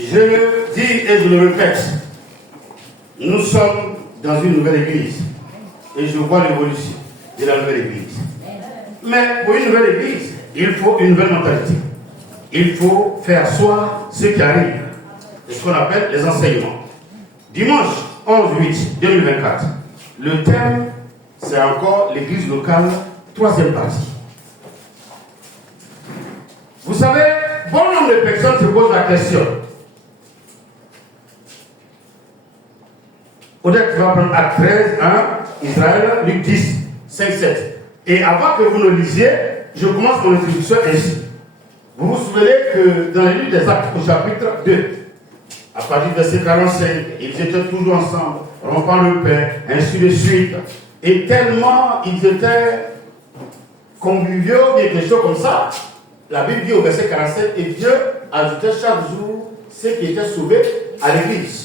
Je le dis et je le répète, nous sommes dans une nouvelle église et je vois l'évolution de la nouvelle église. Mais pour une nouvelle église, il faut une nouvelle mentalité. Il faut faire asseoir ce qui arrive, ce qu'on appelle les enseignements. Dimanche 11/8/2024, le thème, c'est encore l'église locale, 3e partie. Vous savez, bon nombre de personnes se posent la question. Odette, tu vas prendre Acte 13, 1, Israël, Luc 10, 5, 7. Et avant que vous le lisiez, je commence mon introduction ainsi. Vous vous souvenez que dans les livres des Actes au chapitre 2, à partir du verset 45, ils étaient toujours ensemble, rompant le pain, ainsi de suite. Et tellement ils étaient conviviaux, quelque chose comme ça, la Bible dit au verset 47, et Dieu ajoutait chaque jour ceux qui étaient sauvés à l'église.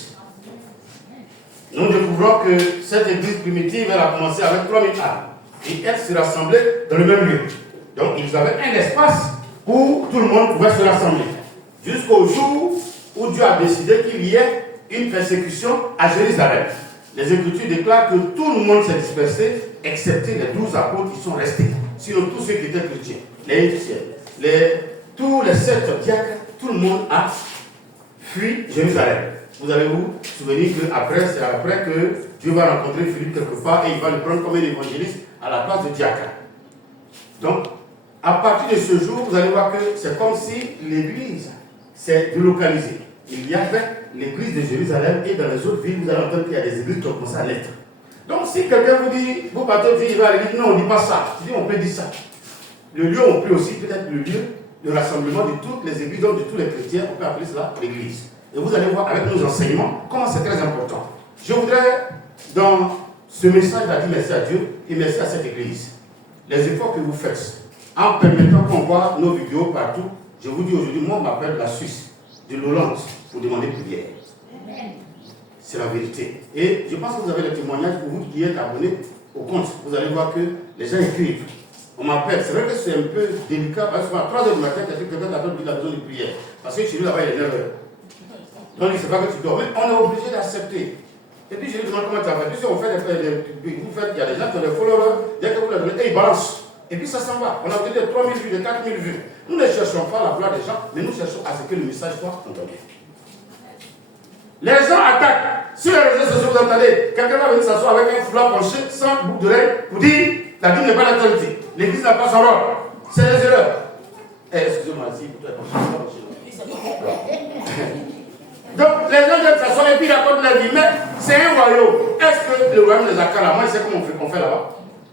Nous découvrons que cette église primitive, elle a commencé avec 3000 âmes. Et elles se rassemblaient dans le même lieu. Donc ils avaient un espace où tout le monde pouvait se rassembler. Jusqu'au jour où Dieu a décidé qu'il y ait une persécution à Jérusalem. Les Écritures déclarent que tout le monde s'est dispersé, excepté les 12 apôtres qui sont restés. Sinon tous ceux qui étaient chrétiens, les chrétiens, tous les 7 diacres, tout le monde a fui Jérusalem. Vous allez vous souvenir qu'après, c'est après que Dieu va rencontrer Philippe quelque part et il va le prendre comme un évangéliste à la place de diacre. Donc, à partir de ce jour, vous allez voir que c'est comme si l'église s'est délocalisée. Il y avait l'église de Jérusalem et dans les autres villes, vous allez entendre qu'il y a des églises qui ont commencé à l'être. Donc, si quelqu'un vous dit, vous partez dire, il va à l'église, non, on ne dit pas ça. Je dis, on peut dire ça. Le lieu, on peut aussi peut-être le lieu de rassemblement de toutes les églises, donc de tous les chrétiens, on peut appeler cela l'église. Et vous allez voir avec nos enseignements comment c'est très important. Je voudrais, dans ce message, dire merci à Dieu et merci à cette église. Les efforts que vous faites, en permettant qu'on voit nos vidéos partout, je vous dis aujourd'hui, moi, on m'appelle la Suisse, de l'Hollande, pour demander prière. C'est la vérité. Et je pense que vous avez les témoignages pour vous qui êtes abonnés au compte. Vous allez voir que les gens écrivent. On m'appelle. C'est vrai que c'est un peu délicat parce qu'à 3h du matin, quelqu'un t'appelle qu'il a besoin de prière. Parce que chez lui, là-bas, il est 9h. Donc, il ne sait pas que tu dors. Mais on est obligé d'accepter. Et puis, je lui demande comment tu as fait. Puis, si on fait vous faites, il y a des gens qui ont des followers, dès que vous leur donnez, et ils balancent. Et puis, ça s'en va. On a obtenu de 3000 vues, de 4000 vues. Nous ne cherchons pas la gloire des gens, mais nous cherchons à ce que le message soit entendu. Les gens attaquent. Sur les réseaux sociaux, vous entendez, quelqu'un va venir s'asseoir avec un foulard penché, sans boucle d'oreille, pour dire la Bible n'est pas l'actualité. L'église n'a pas son rôle. C'est des erreurs. Excusez-moi, si vous êtes donc, les gens viennent s'asseoir et puis ils racontent leur vie. Mais c'est un royaume. Est-ce que le royaume des Akala, moi, il sait comment on fait là-bas?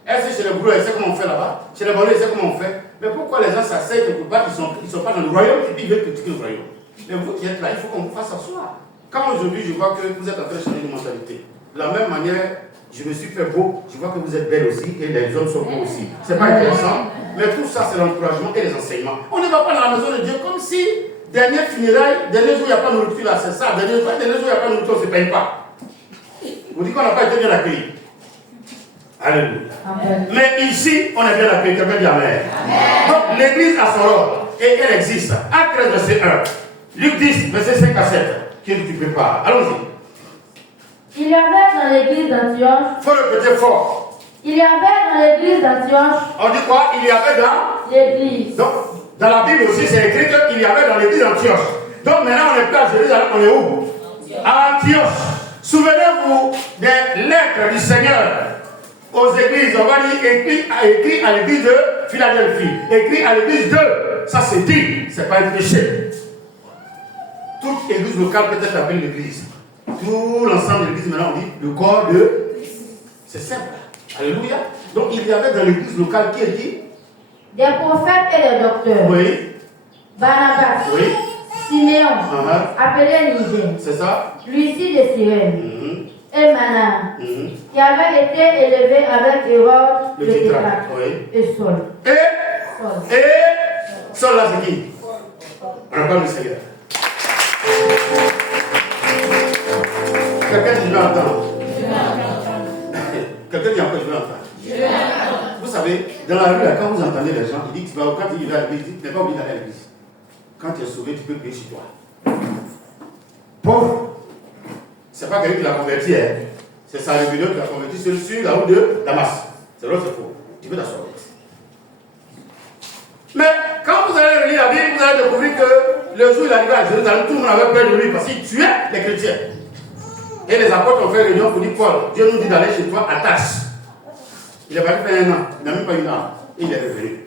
Est-ce que chez les Boulots, il sait comment on fait là-bas? Chez les Boulots, il sait comment on fait? Mais pourquoi les gens s'asseyent quelque part, ils ne sont pas dans le royaume et puis ils veulent critiquer le royaume? Mais vous qui êtes là, il faut qu'on vous fasse asseoir. Quand aujourd'hui, je vois que vous êtes en train de changer de mentalité. De la même manière, je me suis fait beau, je vois que vous êtes belle aussi et les hommes sont beaux aussi. C'est pas intéressant, mais tout ça, c'est l'encouragement et les enseignements. On ne va pas dans la maison de Dieu comme si dernier funérailles, dernier jour, il n'y a pas de nourriture là, c'est ça. Dernier jour, il n'y a pas de nourriture, on ne se paye pas. Vous dites qu'on n'a pas été bien accueillis. Alléluia. Amen. Mais ici, on est bien accueillis. Quelqu'un dit Amen. Donc, l'église a son rôle et elle existe. Acte 13, verset 1. Luc 10, verset 5 à 7. Qui tu prépares? Allons-y. Il y avait dans l'église d'Antioche. Il faut répéter fort. Il y avait dans l'église d'Antioche. On dit quoi? Il y avait dans l'église. Donc, dans la Bible aussi, c'est écrit qu'il y avait dans l'église d'Antioche. Donc maintenant, on n'est plus à Jérusalem, on est où? À Antioche. Souvenez-vous des lettres du Seigneur aux églises. On va dire écrit à l'église de Philadelphie, écrit à l'église de. Ça c'est dit, c'est pas un péché. Toute église locale peut être appelée l'église. Tout l'ensemble de l'église, maintenant on dit le corps de. C'est simple. Alléluia. Donc il y avait dans l'église locale qui est dit des prophètes et des docteurs. Oui. Barnabas. Oui. Siméon. Appelé Niger. C'est ça. Lucie de Cyrène. Et Manan. Qui avait été élevé avec Hérode le Tétrarque. Et Saul. Et Saul là c'est qui? On appelle le Seigneur. Quelqu'un dit je vais entendre. Quelqu'un dit encore je vais entendre. Vous savez, dans la rue, là, quand vous entendez les gens, ils disent quand il va à l'église, tu n'es pas obligé d'aller à l'église. Quand tu es sauvé, tu peux prier chez toi. pauvre. Ce n'est pas quelqu'un qui l'a converti, hein. C'est sa rébellion qui l'a converti sur la route de Damas. C'est l'autre, c'est faux. Tu peux t'asseoir. Mais quand vous allez relire la Bible, vous allez découvrir que le jour où il arrivait à Jérusalem, tout le monde avait peur de lui parce qu'il tuait les chrétiens. Et les apôtres ont fait réunion pour dire Paul, Dieu nous dit d'aller chez toi à Tarse. Il a pas fait un an, il n'a même pas une an. Et il est revenu.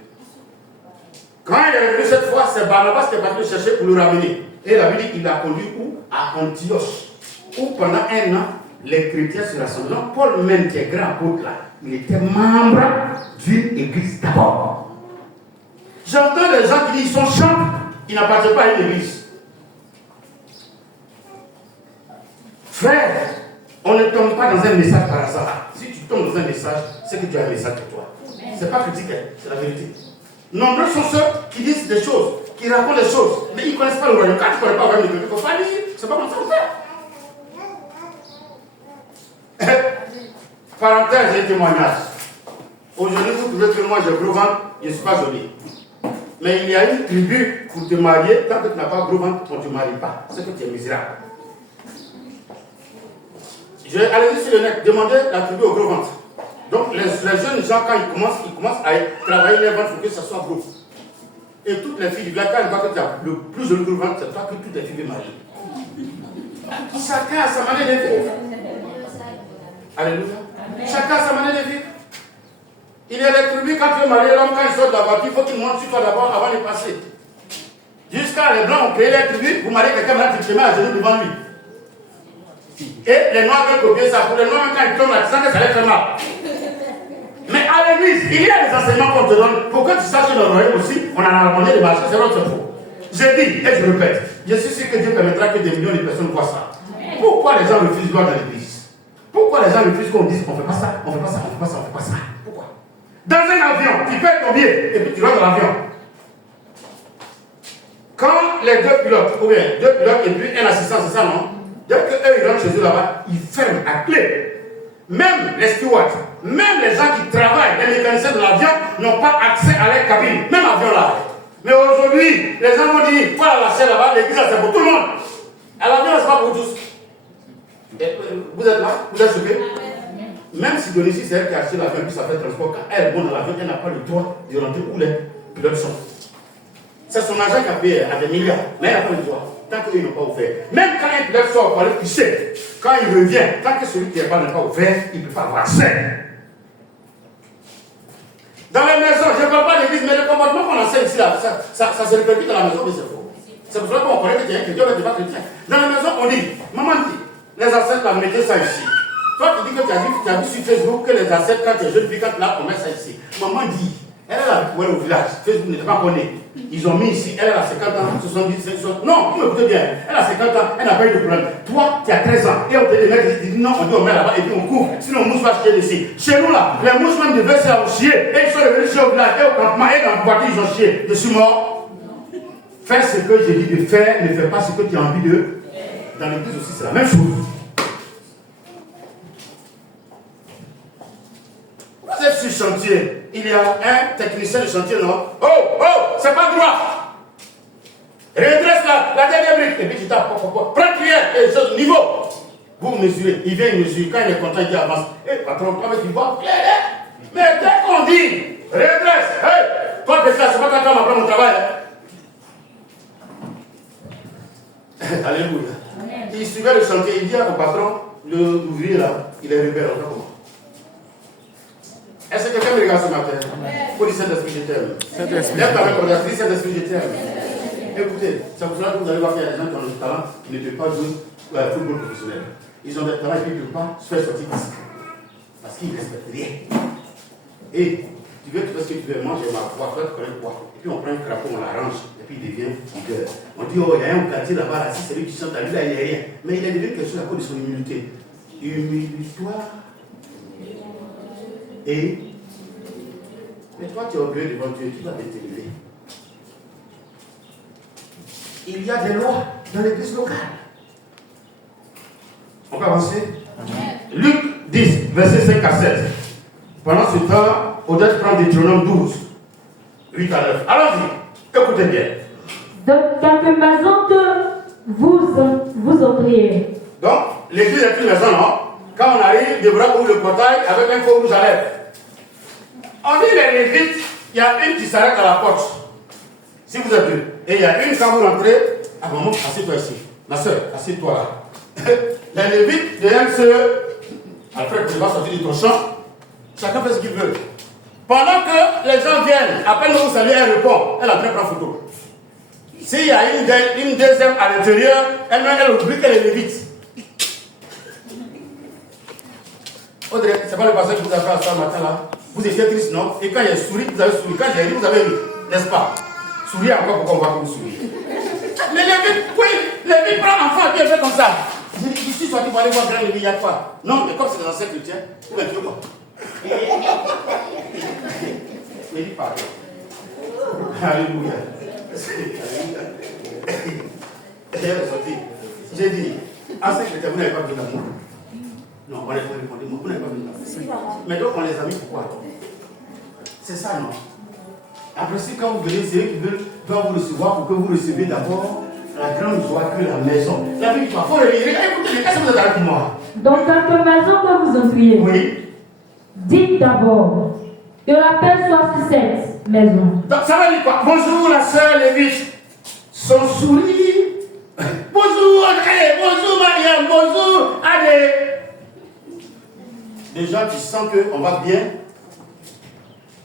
Quand il est revenu cette fois, c'est Barnabas qui est parti le chercher pour le ramener. Et la Bible dit qu'il l'a conduit où? À Antioche. Où pendant un an, les chrétiens se rassemblent. Paul même qui est grand apôtre là, il était membre d'une église d'abord. J'entends des gens qui disent qu'ils sont chantres, ils n'appartiennent pas à une église. Frère, on ne tombe pas dans un message par hasard. Si tu tombes dans un message, c'est que tu as un message pour toi. C'est pas critique, c'est la vérité. Nombreux sont ceux qui disent des choses, qui racontent des choses, mais ils ne connaissent pas le royaume. Quand tu ne connais pas le royaume, il ne faut pas dire. C'est pas comme ça qu'on fait. Parenthèse et témoignage. Aujourd'hui, vous pouvez dire que moi j'ai gros ventre, je ne suis pas joli. Mais il y a une tribu pour te marier, tant que tu n'as pas gros ventre, on ne te marie pas. C'est que tu es misérable. Allez-y sur le net, demandez la tribu au gros ventre. Donc les jeunes gens, quand ils commencent à travailler les ventres, il faut que ça soit gros. Et toutes les filles du village, quand elles voient que tu as le plus joli gros ventre, c'est toi que toutes les filles veulent marier. Chacun a sa manière de vivre. Alléluia. Chacun a sa manière de vivre. Il est rétribué quand tu veux marier l'homme, quand il sort de la voiture, il faut qu'il monte sur toi d'abord avant de passer. Jusqu'à les blancs ont créé les tribus, vous mariez quelqu'un, maintenant tu te mets à genoux devant lui. Et les noirs veulent copier ça. Pour les noirs, quand ils tombent là, tu sens que ça va être mal. Mais à l'église, il y a des enseignements qu'on te donne pour que tu saches que dans le royaume aussi, on a harmonie de marché, c'est notre faux. Je dis et je répète, je suis sûr que Dieu permettra que des millions de personnes voient ça. Pourquoi les gens refusent de voir dans l'église? Pourquoi les gens refusent qu'on dise on ne fait pas ça, on ne fait pas ça, on ne fait pas ça, on ne fait pas ça? Pourquoi? Dans un avion, tu payes ton billet et puis tu vas dans l'avion. Quand les deux pilotes, ou bien deux pilotes et puis un assistant, c'est ça non? Dès qu'eux ils rentrent chez eux là-bas, ils ferment à clé. Même les stewards, même les gens qui travaillent, les mécaniciens de l'avion n'ont pas accès à leur cabine, même avion là. Mais aujourd'hui, les gens vont dire, voilà la chaîne là-bas, l'église c'est pour tout le monde. À l'avion, c'est pas pour tous. Et, vous êtes là? Vous êtes choqués? Même si Donici, c'est elle qui a acheté l'avion, puis ça fait transport, quand elle est bonne dans l'avion, elle n'a pas le droit de rentrer où les pilotes sont. C'est son agent qui a payé à des milliards, mais elle n'a pas le droit. Tant qu'ils n'ont pas ouvert. Même quand un pilote sort pour aller pisser, quand il revient, tant que celui qui n'est pas ouvert, il ne peut pas avoir accès. Dans les maisons, je ne parle pas d'église, mais le comportement qu'on enseigne ici, là, ça se répercute dans la maison, mais c'est faux. C'est pour ça qu'on connaît que tu es un chrétien, mais tu n'es pas chrétien. Dans la maison, on dit, maman dit, les ancêtres, là, mettez ça ici. Toi, tu dis que tu as vu sur Facebook que les ancêtres, quand tu es jeune fille, quand là, on met ça ici. Maman dit, elle est là, au village, Facebook n'était pas connu. Ils ont mis ici, elle a 50 ans, 70, 60. Non, vous m'écoutez bien. Elle a 50 ans, elle n'a pas eu de problème. Toi, tu as 13 ans. Et on te dit, les mecs disent non, on dit, on met là-bas et puis on court. Sinon, on mouche va chier ici. Chez nous, là, les mouches même devaient se faire chier. Et ils sont revenus sur le village, et au campement, et dans le voiture, ils ont chié. Je suis mort. Faire ce que j'ai dit de faire, ne fais pas ce que tu as envie de. Dans l'église aussi, c'est la même chose. Vous êtes sur chantier. Il y a un technicien de chantier, non? Oh, c'est pas droit. Redresse la dernière brique. Et puis tu tapes, prends cuillère, et niveau. Vous mesurez, il vient, il mesure. Quand il est content, il dit avance. Et patron, toi, tu vois, mais dès qu'on dit, redresse, hey, toi, c'est pas quand on apprend mon travail. Alléluia. Il suivait le chantier, il dit au patron, l'ouvrier là, il est rebelle, comment? Est-ce que quelqu'un me regarde ce matin? Pour dire Saint-Esprit, je t'aime. Lève ta main comme ça, dis Saint-Esprit, je t'aime. Écoutez, c'est pour cela que vous allez voir qu'il y a des gens qui ont le talent qui ne peuvent pas jouer au football professionnel. Ils ont des talents et ils ne peuvent pas se faire sortir d'ici. Parce qu'ils ne respectent rien. Et tu veux tout ce que tu veux manger, ma foi, toi tu connais quoi. Et puis on prend un crapaud, on l'arrange, et puis il devient leader. On dit, oh, il y a un quartier là-bas, là, si c'est lui qui chante, là, il n'est rien. Mais il est devenu quelque chose à cause de son humilité. Humilie-toi. Et mais toi tu es orgueilleux devant Dieu, tu vas t'élever. Il y a des lois dans l'église locale. On peut avancer? Luc 10, verset 5 à 7. Pendant ce temps, Odette prend Deutéronome 12, 8 à 9. Allons-y, écoutez bien. Dans quelques maisons que vous vous offrir. Donc, l'église est une maison, non? Quand on arrive, Déborah ouvre le portail avec un feu rouge à lèvres. On dit les Lévites, il y a une qui s'arrête à la porte. Si vous êtes deux. Et il y a une, quand vous rentrez, ah maman, assieds-toi ici. Ma soeur, assieds-toi là. Les Lévites, de MC, Alfred, tu vas sortir de ton champ. Chacun fait ce qu'il veut. Pendant que les gens viennent, à peine vous saluez, elle répond. Elle a pris prendre photo. S'il y a une deuxième à l'intérieur, elle oublie qu'elle est Lévite. Audrey, c'est pas le passage que vous avez fait à ce matin là. Vous étiez triste, non? Et quand il y a souri, vous avez souri. Quand j'ai ri, vous avez ri. N'est-ce pas? Souriez encore pour qu'on voit que vous souriez. Mais Lévite, oui, Lévite prend enfant, bien fait comme ça. Je suis sorti pour aller voir grand Lévite, il y a quoi? Non, mais comme c'est des anciens chrétiens, vous mettez quoi? Lévite parle. Alléluia. Elle est sortie. J'ai dit, anciens chrétiens, vous n'avez pas besoin d'amour. Non, on n'est pas répondu, vous n'avez pas besoin d'amour. Mais donc on les a mis pourquoi? C'est ça, non? Après, si quand vous venez, c'est eux qui veulent vous recevoir pour que vous receviez d'abord la grande joie que la maison. La vie, il faut le lire. Écoutez, qu'est-ce que vous êtes avec moi? Donc, dans quelle maison que vous entriez? Oui. Dites d'abord que la paix soit sur cette maison. Donc, ça veut dire quoi? Bonjour, la sœur Lévite. Son sourire. Bonjour, André. Bonjour, Mariam. Bonjour, Adé. Des gens qui sentent qu'on va bien.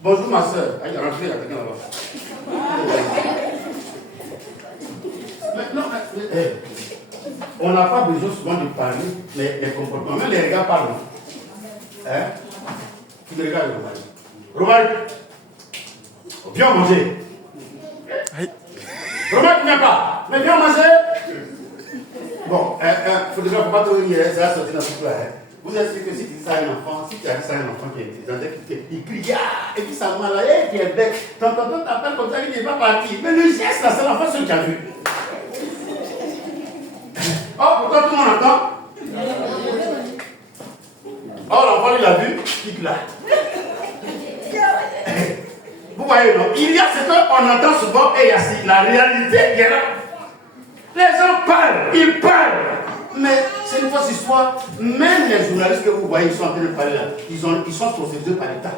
Bonjour ma soeur. Allez, rentrez là, quelqu'un là-bas. Maintenant, on n'a pas besoin souvent de parler, mais les comportements, même les regards parlent. Hein? Tu me regardes, Romari. Romari, viens manger. Romari, tu viens pas. Mais viens manger. Bon, il ne faut pas te venir, ça va sortir dans tout là. Vous êtes sûr que si tu dis ça à un enfant, si tu as dit ça à un enfant qui est intelligent, il crie, et puis ça m'a là, qui est bête, ton tonton t'appelle comme ça, il n'est pas parti. Mais le geste là, c'est l'enfant seul qui a vu. Oh, pourquoi tout le monde entend? Oh, l'enfant il a vu, il clique là. Vous voyez, non? Il y a ce qu'on entend souvent et il y a la réalité qui est là. Les gens parlent, ils parlent. Mais c'est une fausse histoire. Même les journalistes que vous voyez, ils sont en train de parler là. Ils sont procédés par l'État.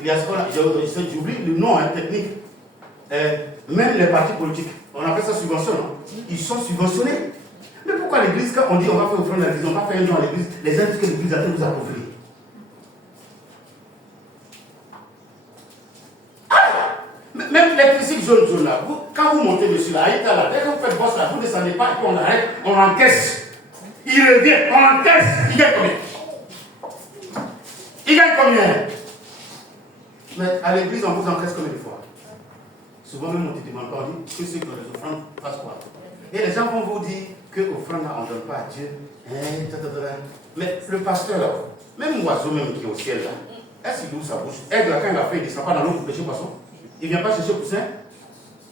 Il y a ce qu'on a, j'oublie le nom technique. Même les partis politiques, on appelle ça subvention, non? Ils sont subventionnés. Mais pourquoi l'église, quand on dit on va faire offrande à l'église, on va faire un don à l'église, les gens disent que l'église a train de nous appauvrir. Même l'électricité jaune là, quand vous montez dessus là, dès que vous faites boss là, vous ne descendez pas et puis on arrête, on encaisse. Il revient, on encaisse, il gagne combien? Il gagne combien? Mais à l'église, on vous encaisse combien de fois? Souvent même on ne te demande pas, on dit que ceux qui ont les offrandes fassent quoi? Et les gens vont vous dire que l'offrande là, on ne donne pas à Dieu. Mais le pasteur là, même l'oiseau même qui est au ciel là, est-ce qu'il ouvre sa bouche? Aigle là, quand il a fait, il ne descend pas dans l'eau pour pêcher poisson. Il ne vient pas chercher poussin.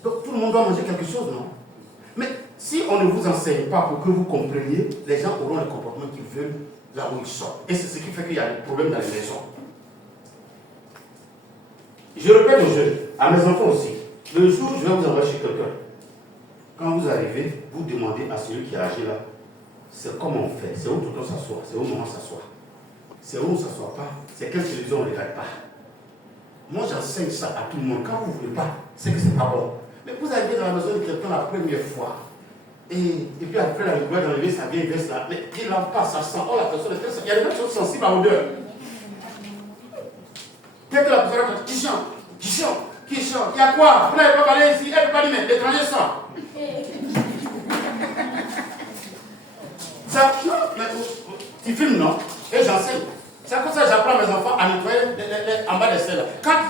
Donc tout le monde doit manger quelque chose, non? Mais si on ne vous enseigne pas pour que vous compreniez, les gens auront le comportement qu'ils veulent là où ils sont. Et c'est ce qui fait qu'il y a des problèmes dans les maisons. Je répète aux jeunes, à mes enfants aussi, le jour où je vais vous envoyer chez quelqu'un, quand vous arrivez, vous demandez à celui qui a agi là, c'est comment on fait, c'est où tout le monde s'assoit, c'est où maman s'assoit, c'est où on ne s'assoit pas, c'est quelle télévision on ne regarde pas. Moi j'enseigne ça à tout le monde. Quand vous ne voulez pas, c'est que c'est pas bon. Mais vous arrivez dans la maison de quelqu'un la première fois, et puis après la doit d'enlever sa vieille veste là, mais il n'en pas, ça sent. Oh, la personne est très sensible. Il y a des personnes sensibles à l'odeur. Dès que la personne a dit, qui chante, il y a quoi? Vous n'avez pas parlé ici, elle ne peut pas dire, mais l'étranger sent. Ça, non, mais tu filmes, non? Et j'enseigne. C'est comme ça que j'apprends à mes enfants à nettoyer en bas des selles. Quand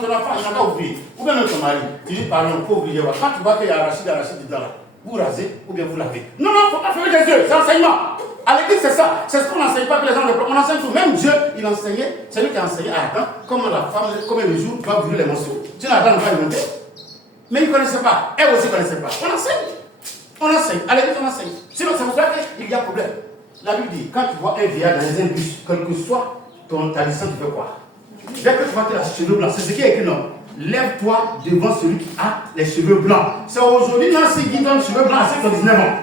ton enfant, il n'a pas oublié, ou bien même ton mari, tu dis, pardon, il faut oublier. Quand tu vois qu'il y a arachide dedans, là, vous rasez ou bien vous lavez. Non, il ne faut pas fermer les yeux, c'est enseignement. À l'église, c'est ça. C'est ce qu'on n'enseigne pas que les gens ne prennent. On enseigne tout. Même Dieu, il enseignait, c'est lui qui a enseigné à Adam comment la femme, combien de jours tu vas brûler les morceaux. Tu n'as pas alimenter. Mais il ne connaissait pas. Elle aussi ne connaissait pas. On enseigne. On enseigne. À l'église, on enseigne. Sinon, c'est pour ça qu'il y a problème. La Bible dit, quand tu vois un vieillard dans un bus, quel que soit ta licence, tu fais quoi? Dès que tu vois que la cheveux blancs, c'est ce qui est écrit, non? Lève-toi devant celui qui a les cheveux blancs. C'est aujourd'hui, non, s'il donne les cheveux blancs à ceux qui ont 19 ans.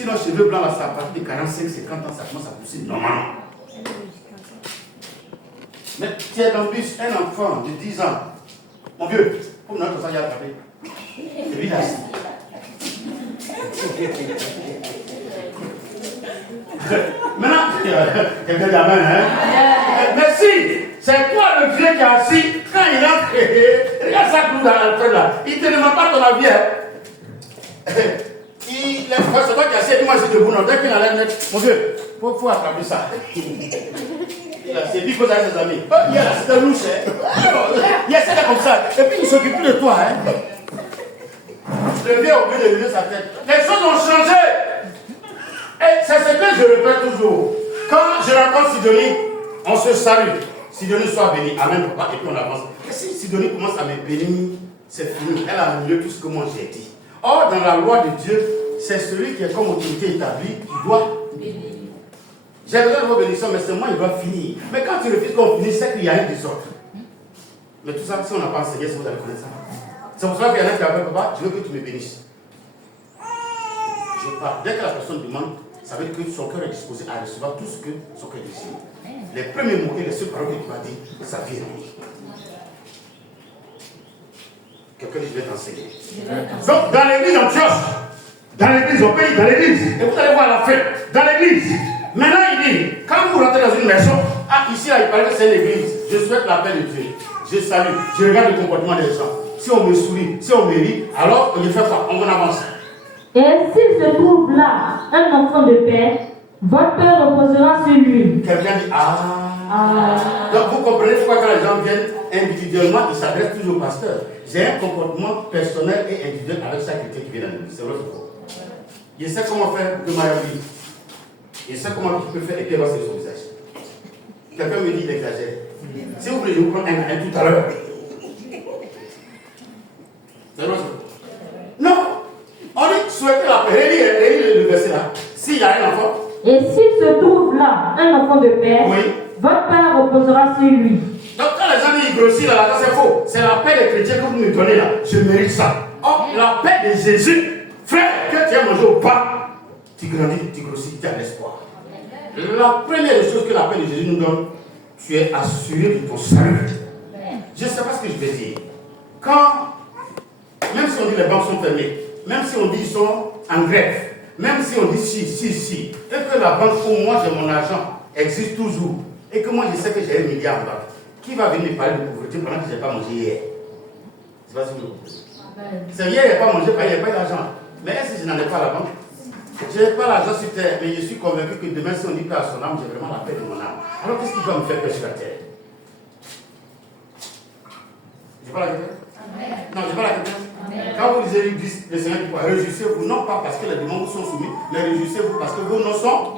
Sinon, cheveux blancs, là, ça, à partir de 45-50 ans, ça commence à pousser normalement. Mais tu es dans le bus, un enfant de 10 ans, mon vieux, comme nous, comme ça, il a attrapé. C'est lui là. Maintenant, quelqu'un d'amène, hein? Merci! C'est toi le vieux qui est assis, quand il entre, regarde ça clou dans la tête là, il ne te demande pas ton avis, hein? C'est toi qui as assis, moi je suis debout, non, dès qu'il allait mettre, mon vieux, faut attraper ça. C'est lui qui a ses amis. Oh, il y a là, c'est un louche, hein? Il y a ça comme ça, et puis il s'occupe plus de toi, hein? Le vieux a oublié de lever sa tête. Les choses ont changé! Et c'est ce que je répète toujours. Quand je rencontre Sidonie, on se salue. Sidonie soit bénie. Amen, papa. Et puis on avance. Et si Sidonie commence à me bénir, c'est fini. Elle a mieux tout ce que moi j'ai dit. Or, dans la loi de Dieu, c'est celui qui est comme autorité établie qui doit bénir. J'ai besoin de vos bénédictions, mais c'est moi qui dois finir. Mais quand tu refuses qu'on finisse, c'est qu'il y a un désordre. Mais tout ça, si on n'a pas enseigné, vous allez connaître ça. C'est pour cela qu'il y en a qui appellent, papa, je veux que tu me bénisses. Je parle. Dès que la personne demande, ça veut dire que son cœur est disposé à recevoir tout ce que son cœur désire. Les premiers mots et les seules paroles qu'il m'a dit, ça vient de lui. Quelqu'un dit, je vais t'enseigner. Donc, dans l'église d'Antioche, dans l'église au pays, dans l'église, et vous allez voir la fin, dans l'église, maintenant il dit, quand vous rentrez dans une maison, ici là, il paraît que c'est l'église, je souhaite la paix de Dieu, je salue, je regarde le comportement des gens. Si on me sourit, si on me rit, alors on ne fait pas, on avance. Et s'il se trouve là un enfant de paix, votre paix reposera sur lui. Quelqu'un dit Donc vous comprenez pourquoi quand les gens viennent individuellement, ils s'adressent toujours au pasteur. J'ai un comportement personnel et individuel avec chaque chrétien qui vient dans l'église. C'est votre faute. Je sais comment faire de ma vie. Je sais comment tu peux faire et puis voir sur son visage. Quelqu'un me dit il exagère. Si vous voulez, je vous prends un tout à l'heure. C'est votre faute. Non. On dit souhaiter la paix. Relis le verset là. S'il y a un enfant. Et s'il se trouve là un enfant de paix, oui, votre paix reposera sur lui. Donc quand les gens disent grossir là, c'est faux. C'est la paix des chrétiens que vous me donnez là. Je mérite ça. Or, la paix de Jésus, frère, que tu as mangé au pain, tu grandis, tu grossis, tu as l'espoir. La première chose que la paix de Jésus nous donne, tu es assuré de ton salut. Je ne sais pas ce que je vais dire. Quand, même si on dit les banques sont fermées, même si on dit ils sont en grève, même si on dit si, et que la banque où moi j'ai mon argent existe toujours, et que moi je sais que j'ai 1 milliard en banque, qui va venir parler de pauvreté pendant que je n'ai pas mangé hier? C'est pas si vous le C'est hier, il n'y a pas mangé, il n'y a pas d'argent. Mais est-ce que je n'en ai pas à la banque? Je n'ai pas l'argent sur terre, mais je suis convaincu que demain, si on dit pas à son âme, j'ai vraiment la paix de mon âme. Alors qu'est-ce qui va me faire paix sur la terre? J'ai pas la question? Non, j'ai pas la question. Quand vous lisez le Seigneur dit quoi? Réjouissez-vous, non pas parce que les démons vous sont soumis, mais réjouissez-vous parce que vos noms sont.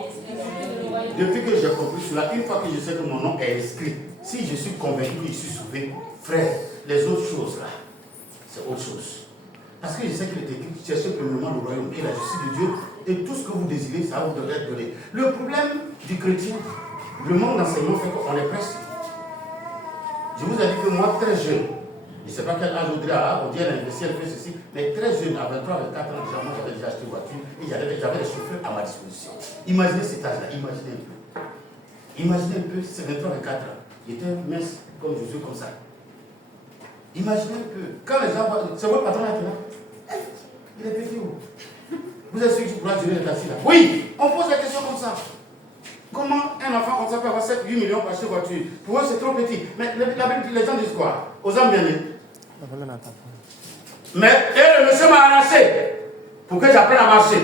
Depuis que j'ai compris cela, une fois que je sais que mon nom est inscrit, si je suis convaincu que je suis sauvé, frère, les autres choses là, c'est autre chose. Parce que je sais qu'il est écrit, cherchez premièrement le royaume et la justice de Dieu, et tout ce que vous désirez, ça vous devrait être donné. Le problème du chrétien, le monde d'enseignement fait qu'on est pressé. Je vous ai dit que moi, très jeune, je ne sais pas quel âge on dirait, on dit à l'université, elle fait ceci, mais très jeune, à 23, 24 ans, déjà, moi j'avais déjà acheté une voiture et j'avais des chauffeurs à ma disposition. Imaginez cet âge-là, imaginez un peu. Imaginez un peu, c'est 23, 24 ans. J'étais mince comme Jésus, comme ça. Imaginez un peu, quand les gens voient, c'est votre patron là qui est là. Il est petit où? Vous êtes sûr que tu pourras durer le taxi là? Oui, on pose la question comme ça. Comment un enfant comme ça peut avoir 7-8 millions pour acheter une voiture? Pour eux, c'est trop petit. Mais les gens disent quoi? Aux âmes bien-aimées. Mais le monsieur m'a arraché pour que j'apprenne à marcher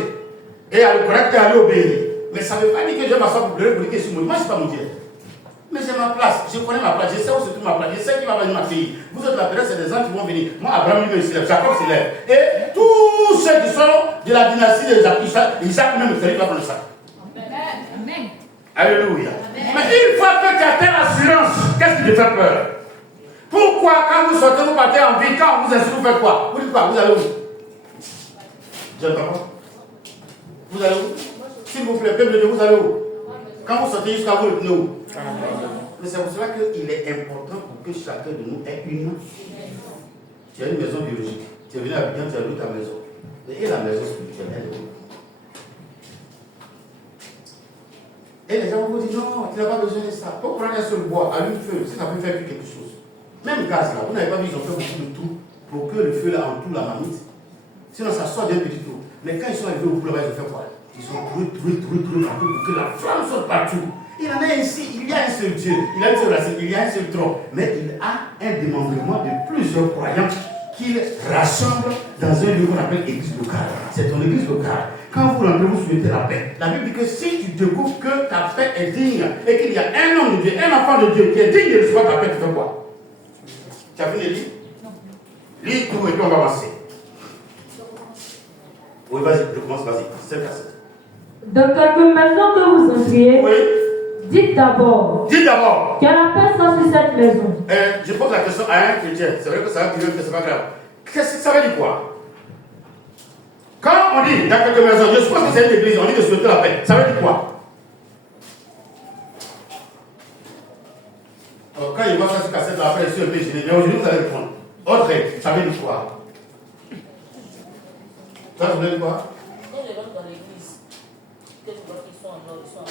et à le correcter et à lui obéir. Mais ça ne veut pas dire que je vais m'asseoir pour pleurer pour dire que je suis maudit. Moi, je ne suis pas maudit. Mais j'ai ma place, je connais ma place, je sais où se trouve ma place, je sais qui va venir m'accueillir. Vous êtes la période, c'est des gens qui vont venir. Moi, Abraham lui se lève, Jacob se lève. Et tous ceux qui sont de la dynastie de Isaac même, c'est lui qui va prendre ça. Amen. Alléluia. Amen. Mais une fois que tu as telle assurance, qu'est-ce qui te fait peur? Pourquoi quand vous sortez, vous partez en ville, quand on vous inscrit, vous faites quoi? Vous dites quoi? Vous allez où? Je ne sais pas. Vous allez où? S'il vous plaît, peuple de Dieu, vous allez où? Quand vous sortez jusqu'à vous, le pneu où? Mais c'est pour cela qu'il est important pour que chacun de nous ait une. Tu as une maison biologique. Tu es venu à Abidjan, tu as loué ta maison. Et la maison spirituelle, elle est où? Et les gens vous disent non, tu n'as pas besoin de ça. Pour prendre un seul bois, allume le feu, ça peut faire quelque chose. Même gaz là, vous n'avez pas vu, ils ont fait beaucoup de tout pour que le feu là entoure la marmite. Sinon ça sort d'un petit tour. Mais quand ils sont arrivés au bout là, ils ont fait quoi? Ils sont troués partout pour que la flamme sorte partout. Il en a ici, il y a un seul Dieu, il a une seule racine, il y a un seul tronc. Mais il a un démembrement de plusieurs croyants qu'il rassemble dans un lieu qu'on appelle église locale. C'est ton église locale. Quand vous rentrez, vous souhaitez la paix. La Bible dit que si tu découvres que ta paix est digne et qu'il y a un homme de Dieu, un enfant de Dieu qui est digne de recevoir ta paix, tu fais quoi? Tu as fini de lire? Lis tout et puis on va avancer. Oui, vas-y, je commence, vas-y. 5 à 7. Dans quelque maison que vous entriez, Oui. dites d'abord Dis d'abord. que la paix soit sur cette maison. Je pose la question à un chrétien. C'est vrai que ça va dire que c'est pas grave. Qu'est-ce que ça veut dire quoi? Quand on dit dans quelques maisons, je suppose que c'est une église, on dit de souhaiter la paix. Ça veut dire quoi? Quand il voit ça sur cassette, après, il est sur le péché. Mais aujourd'hui, vous allez répondre. Autre, ça veut dire quoi? Ça veut dire quoi? Quand je rentre dans l'église, que je vois qu'ils sont en ordre, ils sont en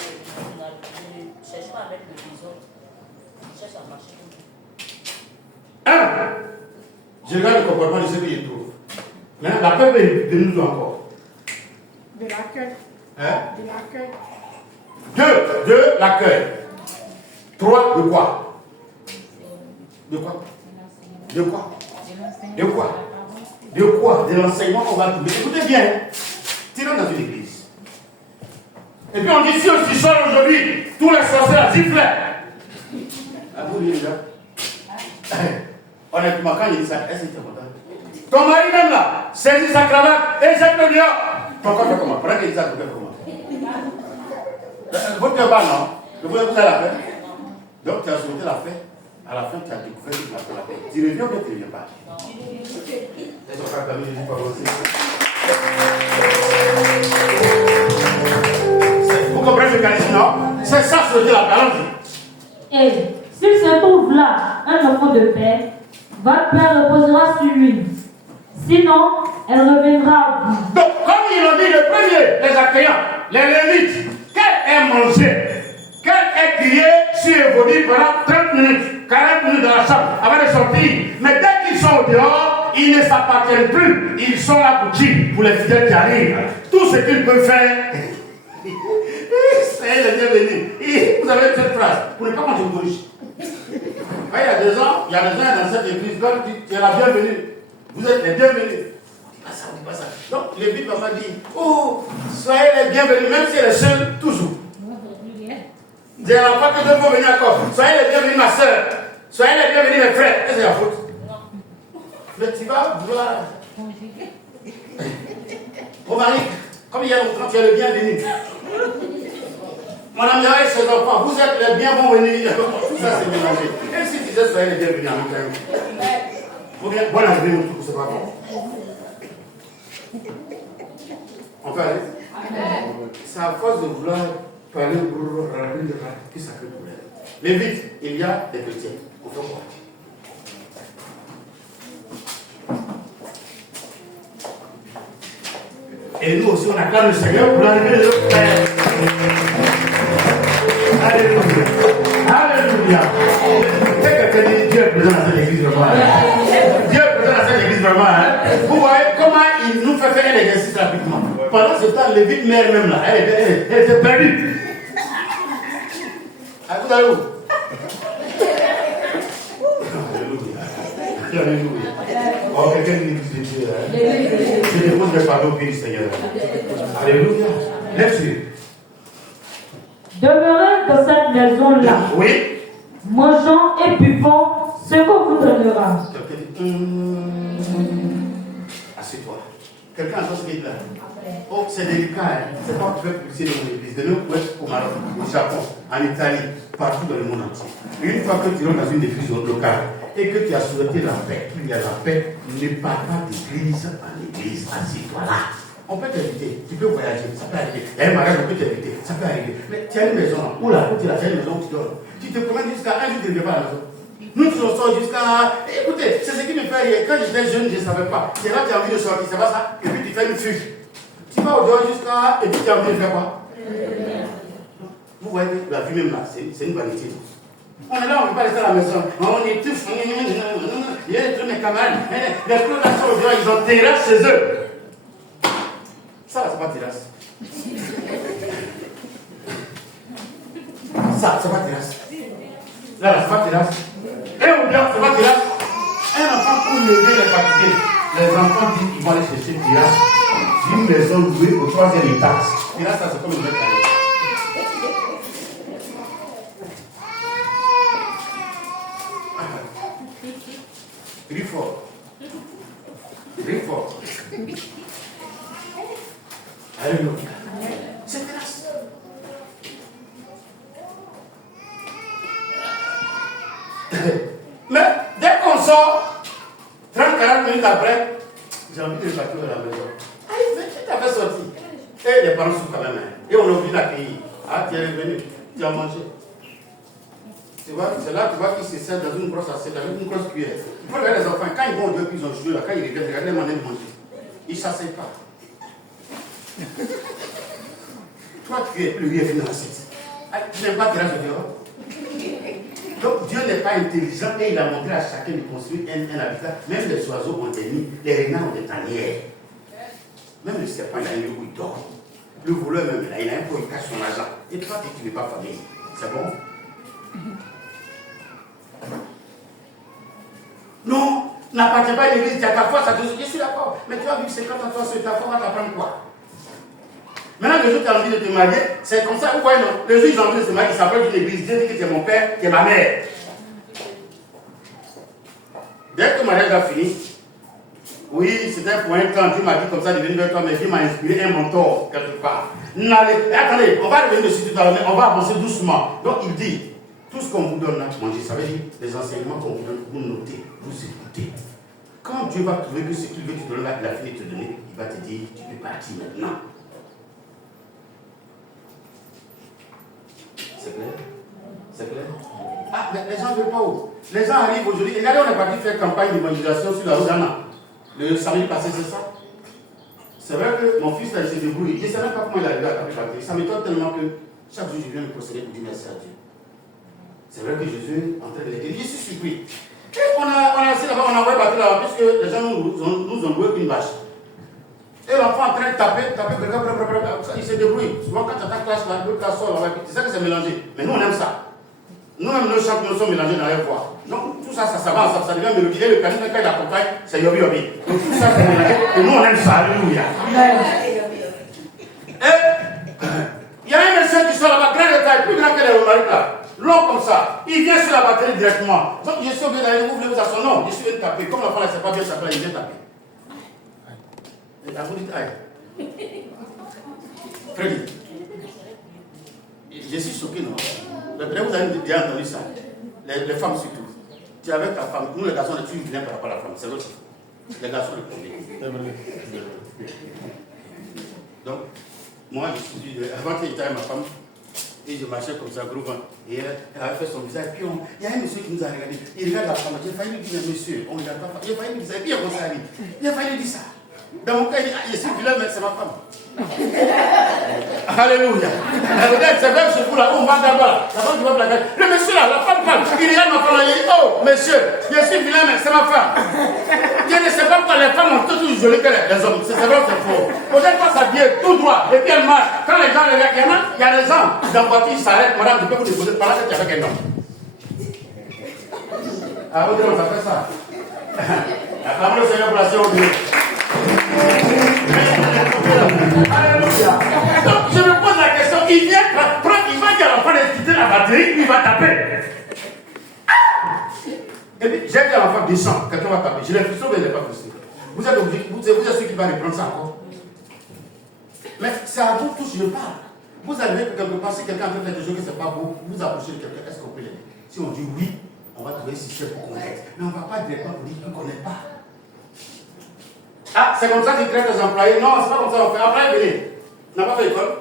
ordre, je ne cherche pas à mettre le désordre. Je cherche à marcher. Je regarde le comportement de ceux que je trouve. Maintenant, la paix peut venir nous encore. De l'accueil. Hein? De l'accueil. 2, de l'accueil. 3, de quoi? De quoi? De quoi? De quoi? De quoi? De l'enseignement qu'on va trouver. Écoutez bien, tirons dans une église. Et puis on dit si aussi soir aujourd'hui, tous les sorciers sifflent. Ah, vous voyez là? Honnêtement, quand il dit ça, est-ce que tu es content? Ton mari même là, saisit sa cravate et jette le dehors. Ton corps fait comment? Pendant qu'il dit ça, tu fais comment? Votre cœur bat, non? Vous avez la paix? Donc tu as souhaité la paix. À la fin, tu as découvert que tu as fait la paix. Tu reviens ou bien tu ne reviens pas? Ils ont pas permis de pas aussi. Vous comprenez le mécanisme, non? C'est ça, souhaiter la paix. Allons-y. Et s'il se trouve là un enfant de paix, votre paix reposera sur lui. Sinon, elle reviendra à vous. Donc, comme ils l'ont dit, le premier, les accueillants, les lévites, quel est manger, quel est crié sur évolué pendant 30 minutes, 40 minutes dans la chambre avant de sortir. Mais dès qu'ils sont au dehors, ils ne s'appartiennent plus. Ils sont là pour qui? Pour les fidèles qui arrivent. Tout ce qu'ils peuvent faire, c'est le bienvenu. Vous avez cette phrase, pour ne pas manger au riche. Il y a des gens dans cette église, quand tu es la bienvenue. Vous êtes les bienvenus. Dis pas ça. Donc, les Bibles va dire, oh, soyez les bienvenus, même si elle est seule, toujours. Je n'ai pas que deux fois venir encore. Soyez les bienvenus, ma soeur. Soyez les bienvenus, mes frères. Est-ce que c'est la faute? Non. Mais tu vas vouloir. Mon mari, comme il y a longtemps, tu es le bienvenu. Mon ami avec ses enfants, vous êtes les bienvenus. Tout ça, c'est mélangé. Même si tu disais, soyez les bienvenus en même temps. Ou bien, bon avenir, c'est pas bon. On peut aller? C'est à force de vouloir parler que ça fait problème. Mais vite, il y a des chrétiens. On fait quoi? Et nous aussi, on acclame le Seigneur pour arriver de Père. Alléluia. Alléluia. Quelqu'un dit Dieu est présent dans cette église vraiment. Dieu est présent dans cette église vraiment. Vous voyez comment il nous fait faire un exercice rapidement. Pendant ce temps, Lévite mère même là, elle était perdue. À tout à l'heure. Alléluia. Alléluia. Oh, quelqu'un dit l'église de Dieu. Je dépose le pardon au pied du Seigneur. Alléluia. Lève-toi. Demeurez dans cette maison-là, Oui. mangeant et buvant ce qu'on vous donnera. Assieds-toi. Quelqu'un a ce là. Oh, c'est délicat. Hein? C'est pas que tu veux pousser dans l'église. De nous, au Maroc, au Japon, en Italie, partout dans le monde entier. Une fois que tu rentres dans une église locale et que tu as souhaité la paix, qu'il y a la paix, ne pars pas d'église en église. Assieds-toi là. On peut t'inviter, tu peux voyager, ça peut arriver. Il y a un mariage, on peut t'inviter, ça peut arriver. Mais tu as une maison, où la route, tu as une maison où tu dors. Tu te promènes jusqu'à un jour, tu ne viens pas à la maison. Nous, tu sors jusqu'à. Écoutez, c'est ce qui me fait rire. Quand j'étais jeune, je ne savais pas. C'est là que tu as envie de sortir, c'est pas ça. Et puis tu fais une fugue. Tu vas au dehors jusqu'à. Et puis tu as envie de faire quoi? Vous Vous voyez la vie même là, c'est une vanité. On est là, on ne peut pas rester à la maison. On est tous. Il y a tous mes camarades. Les colocations aujourd'hui, ils ont terrasse chez eux. Ça, c'est pas terrasse. Ça, c'est pas terrasse. Là, c'est pas terrasse. Et ou bien, c'est pas terrasse. Un enfant pour lever les fatigués. Les enfants disent qu'ils vont aller chercher terrasse. Une maison louée au 3e étage. Terrasse, ça, c'est comme une vraie carrière. Crie fort. Crie fort. Alléluia. C'est terrasse. Mais dès qu'on sort, 30-40 minutes après, j'ai envie de partir de la maison. Ah, tu t'avais sorti. Et les parents sont quand même. Et on a oublié d'accueillir. Ah, tu es revenu, tu as mangé. Tu vois, c'est là tu vois qu'ils se servent dans une grosse assiette avec une grosse cuillère. Il faut regarder les enfants, quand ils vont au Dieu, puis ils ont joué là, quand ils reviennent, regardez les manières de manger. Ils ne s'asseyent pas. Toi, tu es plus venu dans l'assiette. Tu n'aimes pas tirer ce dehors. Donc Dieu n'est pas intelligent et il a montré à chacun de construire un habitat. Même les oiseaux ont des nids, les renards ont des tanières. Même le serpent, il a un lieu où il dort. Le voleur même, il a un peu, il cache son argent. Et toi, tu n'es pas famille. C'est bon? Non, n'appartient pas à l'église, tu as ta foi, ça te dit, je suis d'accord. Mais tu as vu 50 ans, toi, sur ta foi, va t'apprendre quoi? Maintenant, le jour où tu as envie de te marier, c'est comme ça, vous voyez, non? Le jour où ils ont envie de se marier, ils s'appellent une église, Dieu dit que tu es mon père, tu es ma mère. Dès que le mariage a fini, oui, c'était pour un temps, Dieu m'a dit comme ça de venir vers toi, mais Dieu m'a inspiré un mentor quelque part. Attendez, on va revenir dessus tout à l'heure, mais on va avancer doucement. Donc il dit, tout ce qu'on vous donne là, mangez, ça veut dire les enseignements qu'on vous donne, vous notez, vous écoutez. Quand Dieu va trouver que ce qu'il veut te donner là, il a fini de te donner, il va te dire, tu peux partir maintenant. C'est clair? C'est clair? Ah, mais les gens ne veulent pas où? Les gens arrivent aujourd'hui. Regardez, on est parti faire campagne d'évangélisation sur la route d'Anna. Le samedi passé, c'est ça? C'est vrai que mon fils, là, il se débrouille. Je ne sais même pas comment il est arrivé à taper la télé. Ça m'étonne tellement que chaque jour, je viens me procéder pour dire merci à Dieu. C'est vrai que Jésus est en train de l'écrire. Je suis surpris. Et on a assis là-bas, on a envoyé battre là-bas, puisque les gens nous ont loué une vache. Et l'enfant en train de taper, il se débrouille. Souvent, quand tu as ta classe là, l'autre classe sort là, tu sais que c'est mélangé. Mais nous, on aime ça. Nous-mêmes, nos chants nous sont mélangés dans les voix. Donc, tout ça, ça va ensemble, ça devient mélodie. Et le canif, quand il accompagne, c'est yobi yobi. Donc, tout ça, c'est mélangé. Et nous, on aime ça. Alléluia. Et il y a un médecin qui sort là-bas, grand de taille, plus grand que les Romariques là. Long comme ça. Il vient sur la batterie directement. Donc, je suis obligé d'aller, vous voulez vous à son nom. Je suis venu taper. Comme l'enfant ne sait pas bien s'appeler, il vient taper. Et là, vous dites, aïe. Freddy. Je suis choqué, non? Vous avez bien entendu ça. Les femmes surtout. Tu es avec ta femme. Nous, les garçons, on est toujours vilains par rapport à la femme. C'est l'autre. Les garçons, le premier. Donc, moi, je suis. Avant qu'il y ait ma femme, et je marchais comme ça, gros vent. Et elle avait fait son visage. Puis, il y a un monsieur qui nous a regardé. Il regarde la femme. J'ai failli lui dire, monsieur, on ne regarde pas. Il a failli lui dire ça. Et puis, il a commencé à rire. Il a failli lui dire ça. Dans mon cas, il dit, je suis vilain, mais c'est ma femme. Alléluia. C'est même chez vous là, on va d'abord. La femme qui va plaquer. Le monsieur là, la femme parle. Il regarde ma femme, il dit, oh, monsieur, je suis vilain, mais c'est ma femme. Je ne sais pas pourquoi les femmes ont toujours joli que les hommes. C'est vrai, c'est faux. Peut-être pas s'habiller tout droit, et puis elle marche. Quand les gens regardent, il y a des gens dans la voiture, ils s'arrêtent. Madame, je peux vous déposer par là que tu es avec un homme. Ah, oui, on a fait ça. Acclamons le Seigneur pour la séance. Alléluia. Donc je me pose la question, il vient prendre, il va dire à l'enfant de quitter la batterie, il va taper. Et puis j'ai dit à l'enfant, descends, quelqu'un va taper. J'ai l'impression qu'il n'est pas possible. Vous êtes obligé, vous êtes ceux qui va reprendre ça encore. Mais c'est à vous tous, je parle. Vous arrivez quelque part, si quelqu'un fait quelque chose que ce n'est pas beau, vous approchez de quelqu'un, est-ce qu'on peut l'aider? Si on dit oui, on va trouver un système pour qu'on aide. Mais on ne va pas directement vous dire qu'on ne connaît pas. Ah, c'est comme ça qu'ils traitent les employés. Non, c'est pas comme ça qu'on fait. Après, venez. Tu n'as pas fait école?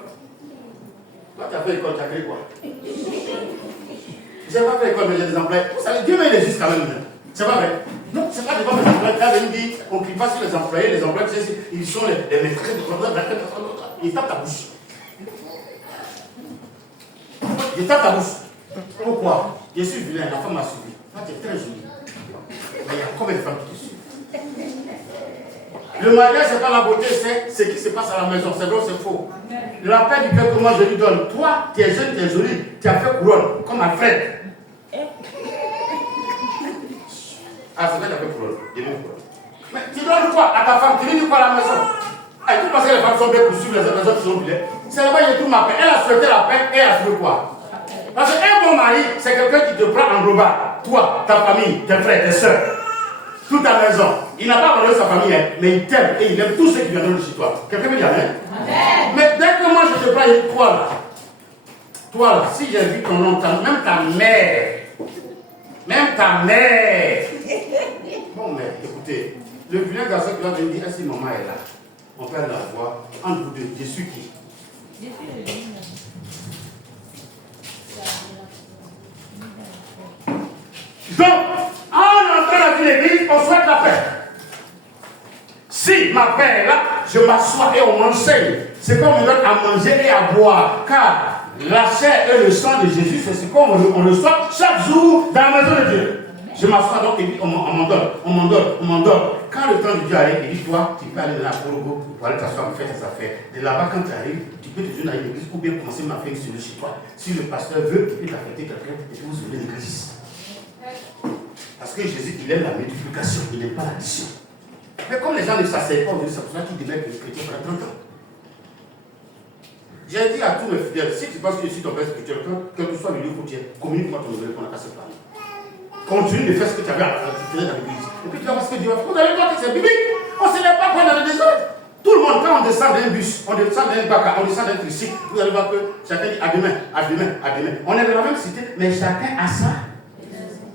Toi, tu as fait école, tu as créé quoi? Je n'ai pas fait école, mais j'ai des employés. Vous savez, Dieu met les justes quand même. C'est pas vrai. Non, c'est pas devant les employés. Là, il dit, on ne crie pas sur les employés. Les employés, ils sont les maîtres de problème. Ils tapent ta bouche. je tape ta bouche. Pourquoi? Je suis vilain, la femme m'a suivi. Toi, tu es très jolie. Mais il y a combien de femmes qui te suivent? Le mariage, c'est pas la beauté, c'est ce qui se passe à la maison. C'est vrai, c'est faux. La paix du cœur que moi je lui donne. Toi, tu es jeune, tu es jolie, tu as fait couronne, comme ma frère. Ah, c'est vrai, tu as fait couronne. Mais tu donnes quoi à ta femme? Tu lui dis quoi à la maison? Ah, tu penses que les femmes sont bien pour suivre les autres qui sont vilaines? C'est là-bas que je trouve ma paix. Elle a souhaité la paix et elle a trouvé quoi? Parce qu'un bon mari, c'est quelqu'un qui te prend en global. Toi, ta famille, tes frères, tes soeurs, toute ta maison. Il n'a pas abandonné sa famille, hein, mais il t'aime et il aime tous ceux qui viennent de chez toi. Quelqu'un peut dire amen? Amen. Mais dès que moi je te prends toi là, si j'ai vu ton nom, même ta mère, bon, mais écoutez, le vilain garçon qui va venir dire, est-ce que maman est là? On perd la voix, entre vous deux, je suis qui? Donc, en entrant dans une église, on souhaite la paix. Si ma paix est là, je m'assois et on m'enseigne. C'est comme on me donne à manger et à boire. Car la chair et le sang de Jésus, c'est ce qu'on reçoit chaque jour dans la maison de Dieu. Je m'assois donc et on m'en donne. Quand le temps de Dieu arrive, il dit, toi, tu peux aller dans la Korogo pour aller t'asseoir, faire tes affaires. De là-bas, quand tu arrives, tu peux te joindre à l'église ou bien commencer ma fête chez toi. Si le pasteur veut, tu peux t'affecter quelqu'un et puis vous ouvrez l'église. Parce que Jésus, il aime la multiplication, il n'aime pas l'addition. Mais comme les gens ne s'asseyent pas aujourd'hui, c'est pour ça qu'ils deviennent les chrétiens pendant 30 ans. J'ai dit à tous mes fidèles, si tu penses que je suis ton père spirituel, quel que soit le lieu où tu es, communique-moi ton nouvelle qu'on a cassé par là. Continue de faire ce que tu avais à faire dans l'église. Et puis tu vas voir ce que Dieu va faire. Vous allez voir que c'est biblique. On ne se lève pas dans le désordre. Tout le monde, quand on descend d'un bus, on descend d'un bac, on descend d'un tricycle, vous allez voir que chacun dit à demain. On est dans la même cité, mais chacun a ça.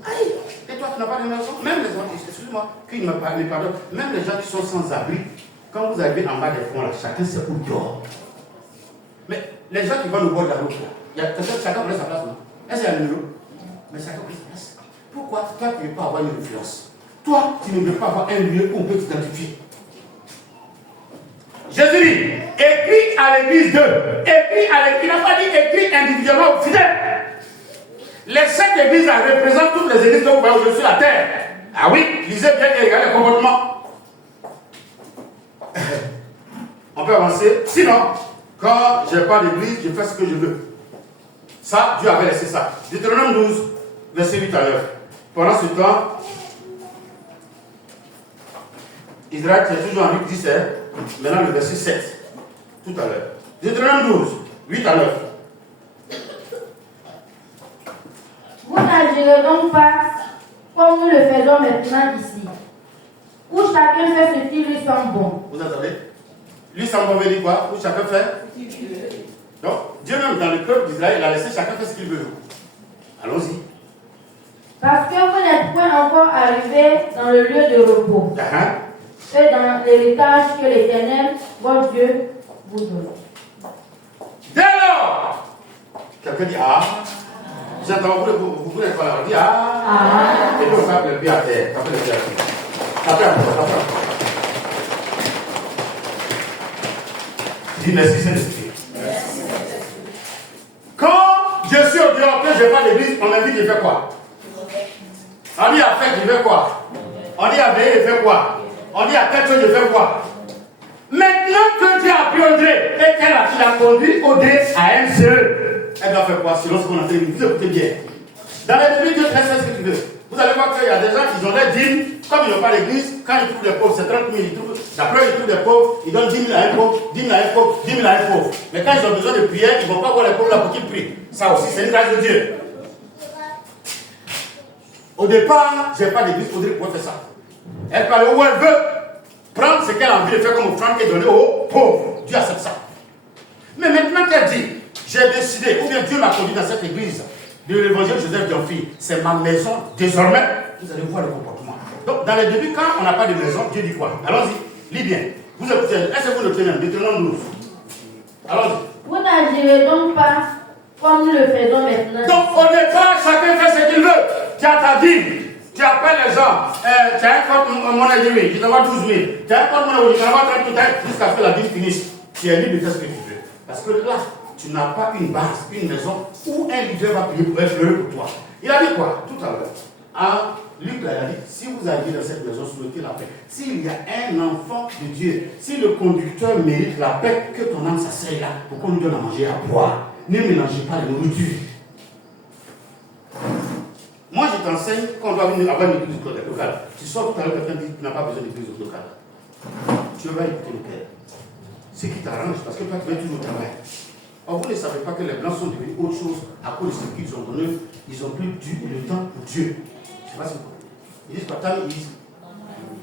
Aïe. Et toi, tu n'as pas de maison. Même les gens, excuse-moi, qui ne me pardonne, même les gens qui sont sans abri, quand vous arrivez en bas des fonds, là, chacun sait où dehors. Mais les gens qui vont au bord de la route, chacun prend sa place, non? Est-ce qu'il y a un numéro? Mais chacun prend sa place. Pourquoi toi, tu ne veux pas avoir une influence? Toi, tu ne veux pas avoir un lieu où on peut t'identifier. Jésus dit, écris à l'église d'eux. Il n'a pas dit écris individuellement aux fidèles. Les 7 églises représentent toutes les églises que vous voyez aujourd'hui sur la terre. Ah oui, lisez bien et regardez le comportement. On peut avancer. Sinon, quand je n'ai pas d'église, je fais ce que je veux. Ça, Dieu avait laissé ça. Deutéronome 12, verset 8 à 9. Pendant ce temps, Israël est toujours en Luc 17, maintenant le verset 7, tout à l'heure. Deutéronome 12, 8 à 9. Vous n'agirez donc pas comme nous le faisons maintenant ici, où chacun fait ce qui lui semble bon. Vous entendez? Lui semble bon veut dire quoi? Où chacun fait? Donc, Dieu même dans le peuple d'Israël, il a laissé chacun faire ce qu'il veut. Allons-y. Parce que vous n'êtes point encore arrivés dans le lieu de repos. Et dans l'héritage que l'Éternel, votre Dieu, vous donne. Dès lors, quelqu'un dit ah. J'entends, vous n'êtes pas là. On dit ah. Et puis on tape le pied à terre. Tapez le pied à terre. Tapez encore. Dis merci Saint-Esprit. Quand je suis au dehors, que je vais pas l'église, on m'invite, je fais quoi? On dit à fête, je fais quoi? On dit à veiller, je fais quoi? On dit à telle chose, je fais quoi? Maintenant que Dieu a pris Audrey et qu'elle a conduit Audrey à MCE, elle doit faire quoi? Selon ce qu'on a fait, vous écoutez bien. Dans les débuts, Dieu fait ce que tu veux. Vous allez voir qu'il y a des gens qui ont des dîmes, comme ils n'ont pas d'église, quand ils trouvent des pauvres, c'est 30 000, ils trouvent. D'après, ils trouvent des pauvres, ils donnent 10 000 à un pauvre, 10 000 à un pauvre, 10 000 à un pauvre. Mais quand ils ont besoin de prière, ils ne vont pas voir les pauvres là pour qu'ils prient. Ça aussi, c'est une grâce de Dieu. Au départ, je n'ai pas d'église, Audrey pourrait faire ça. Elle parle où elle veut, prendre ce qu'elle a envie de faire comme offrande et donner aux pauvres. Dieu accepte ça. Mais maintenant qu'elle dit, j'ai décidé, ou bien Dieu m'a conduit dans cette église de l'évangile Joseph Dianfi, c'est ma maison désormais, vous allez voir le comportement. Donc, dans les débuts, quand on n'a pas de maison, Dieu dit quoi? Allons-y, lis bien. Vous écoutez, est-ce que vous le tenez? Deutéronome 12. Allons-y. Vous n'agirez donc pas comme nous le faisons maintenant. Donc, au départ, chacun fait ce qu'il veut. Tu as ta dîme. Tu appelles les gens. Tu as un compte monnaie de 8, tu t'envoies 12 000. Tu as un compte monnaie, tu t'envoies 30 000 jusqu'à ce que la dîme finisse. Tu es libre de faire ce que tu veux. Parce que là, tu n'as pas une base, une maison où un leader va pleurer pour toi. Il a dit quoi tout à l'heure? Luc a dit, si vous alliez dans cette maison, souhaitez la paix. S'il y a un enfant de Dieu, si le conducteur mérite la paix, que ton âme s'asseye là pour qu'on lui donne à manger, à boire. Ne mélangez pas la nourriture. Moi, je t'enseigne qu'on doit venir avoir une église locale. Tu sors tout à l'heure, quelqu'un dit que tu n'as pas besoin d'église locale. Tu vas écouter le cœur. Ce qui t'arrange, parce que toi, tu vas toujours au travail. Or, vous ne savez pas que les Blancs sont devenus autre chose à cause de ce qu'ils ont donné. Ils ont plus le temps pour Dieu. Je ne sais pas si vous comprenez. Ils disent pas tant, ils disent,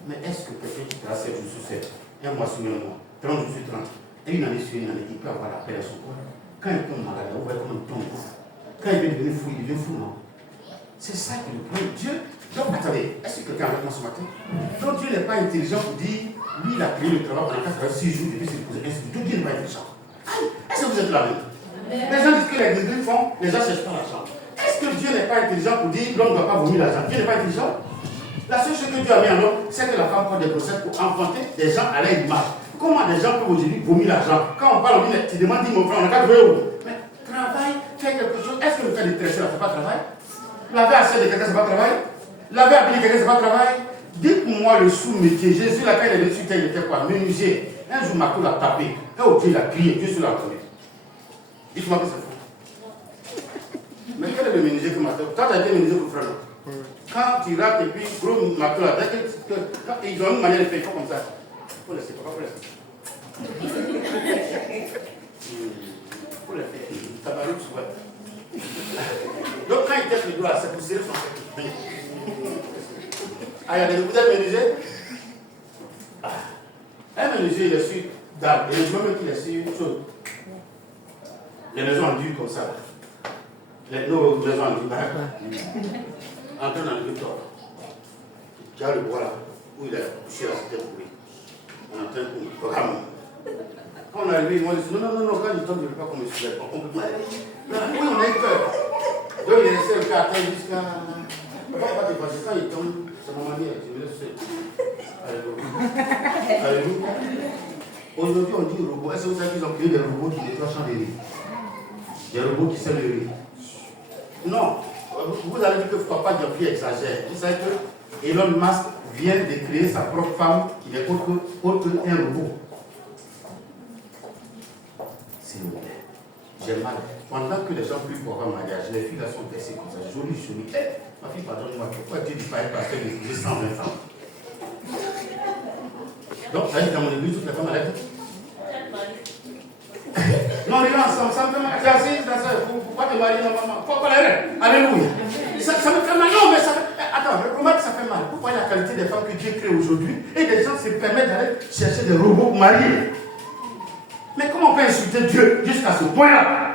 mais est-ce que quelqu'un qui fera 7 jours sur 7, un mois sur un mois, 30 jours sur 30, et une année sur une année, il peut avoir la paix dans son corps? Quand il tombe malade, vous voyez comment il tombe. Quand il vient devenir fou, il devient fou, non? C'est ça que le problème. Dieu, donc attendez, est-ce que quelqu'un avec moi ce matin? Donc Dieu n'est pas intelligent pour dire, lui il a créé le travail pendant 86 jours, depuis s'est posé ainsi. Donc Dieu n'est pas intelligent. Est-ce que vous êtes là même? Les gens disent que les gris font, les gens ne cherchent pas l'argent. Est-ce que Dieu n'est pas intelligent pour dire l'homme ne doit pas vomir l'argent? Dieu n'est pas intelligent? La seule chose que Dieu a mis en homme, c'est que la femme prend des grossesses pour enfanter des gens à leur image. Comment des gens peuvent aujourd'hui vomir l'argent? Quand on parle, on dit, tu demandes 10 000 francs, on n'a qu'à trouver où? Mais travaille, fais quelque chose. Est-ce que le fait de tresser, là, c'est pas travail? Laver à de quelqu'un, c'est pas travail? Laver à de quelqu'un, c'est pas travail? Dites-moi le sous-métier. Jésus, la paix, il était quoi? Menuisier. Un jour, Marco l'a tapé. Un autre, il a crié. Dieu se l'a entendu. Dites-moi que c'est faux. Mais quel est le menuisier que Marco? Toi, tu as été menuisier pour frère. Quand tu rates et puis, gros Marco là, quand ils ont une manière de faire, il faut comme ça. Il faut laisser, pourquoi faut laisser? Il faut laisser. Tabarou, tu vois. Donc quand il teste le doigt, c'est pour serrer son tête. Ah, il y a des vous êtes menuisier? Un menuisier, il est sur d'arbre. Et je veux même qu'il est sur chose. Les maisons en dur comme ça. Nos maisons en dur. Entre dans le victoire. Tu as le bois là, où il est couché là, c'était pour lui. On entend un programme. Quand on est arrivé, ils m'ont dit non, quand il tombe, je ne veux pas qu'on me soulève. On peut pas aller. Oui, on a eu peur. Donc il est resté un peu à attendre jusqu'à. Pas dépasser. Quand il tombe, c'est ma manière, je me laisse seul. Alléluia. Aujourd'hui, on dit robots. Est-ce que vous savez qu'ils ont créé des robots qui nettoient champs de riz? Des robots qui sèment le riz. Non. Vous allez dire que Papa Diopri exagère. Vous savez que Elon Musk vient de créer sa propre femme qui n'est autre qu'un robot. C'est une idée. J'ai mal. Pendant que les gens plient pour avoir un mariage, les filles là sont blessées comme ça, jolies. Ma fille, pardonne-moi, pourquoi Dieu dit pas être pasteur de j'ai 120 ans? Donc, ça dit dans mon église, toutes les femmes arrêtent. Non, on est là ensemble, ça me fait mal. Tu es assise dans ça, pourquoi te marier normalement? Pourquoi l'arrêter? Alléluia. Ça me fait mal. Non, mais ça fait. Attends, comment ça fait mal? Pourquoi la qualité des femmes que Dieu crée aujourd'hui et des gens se permettent d'aller chercher des robots pour marier? Mais comment on peut insulter Dieu jusqu'à ce point-là?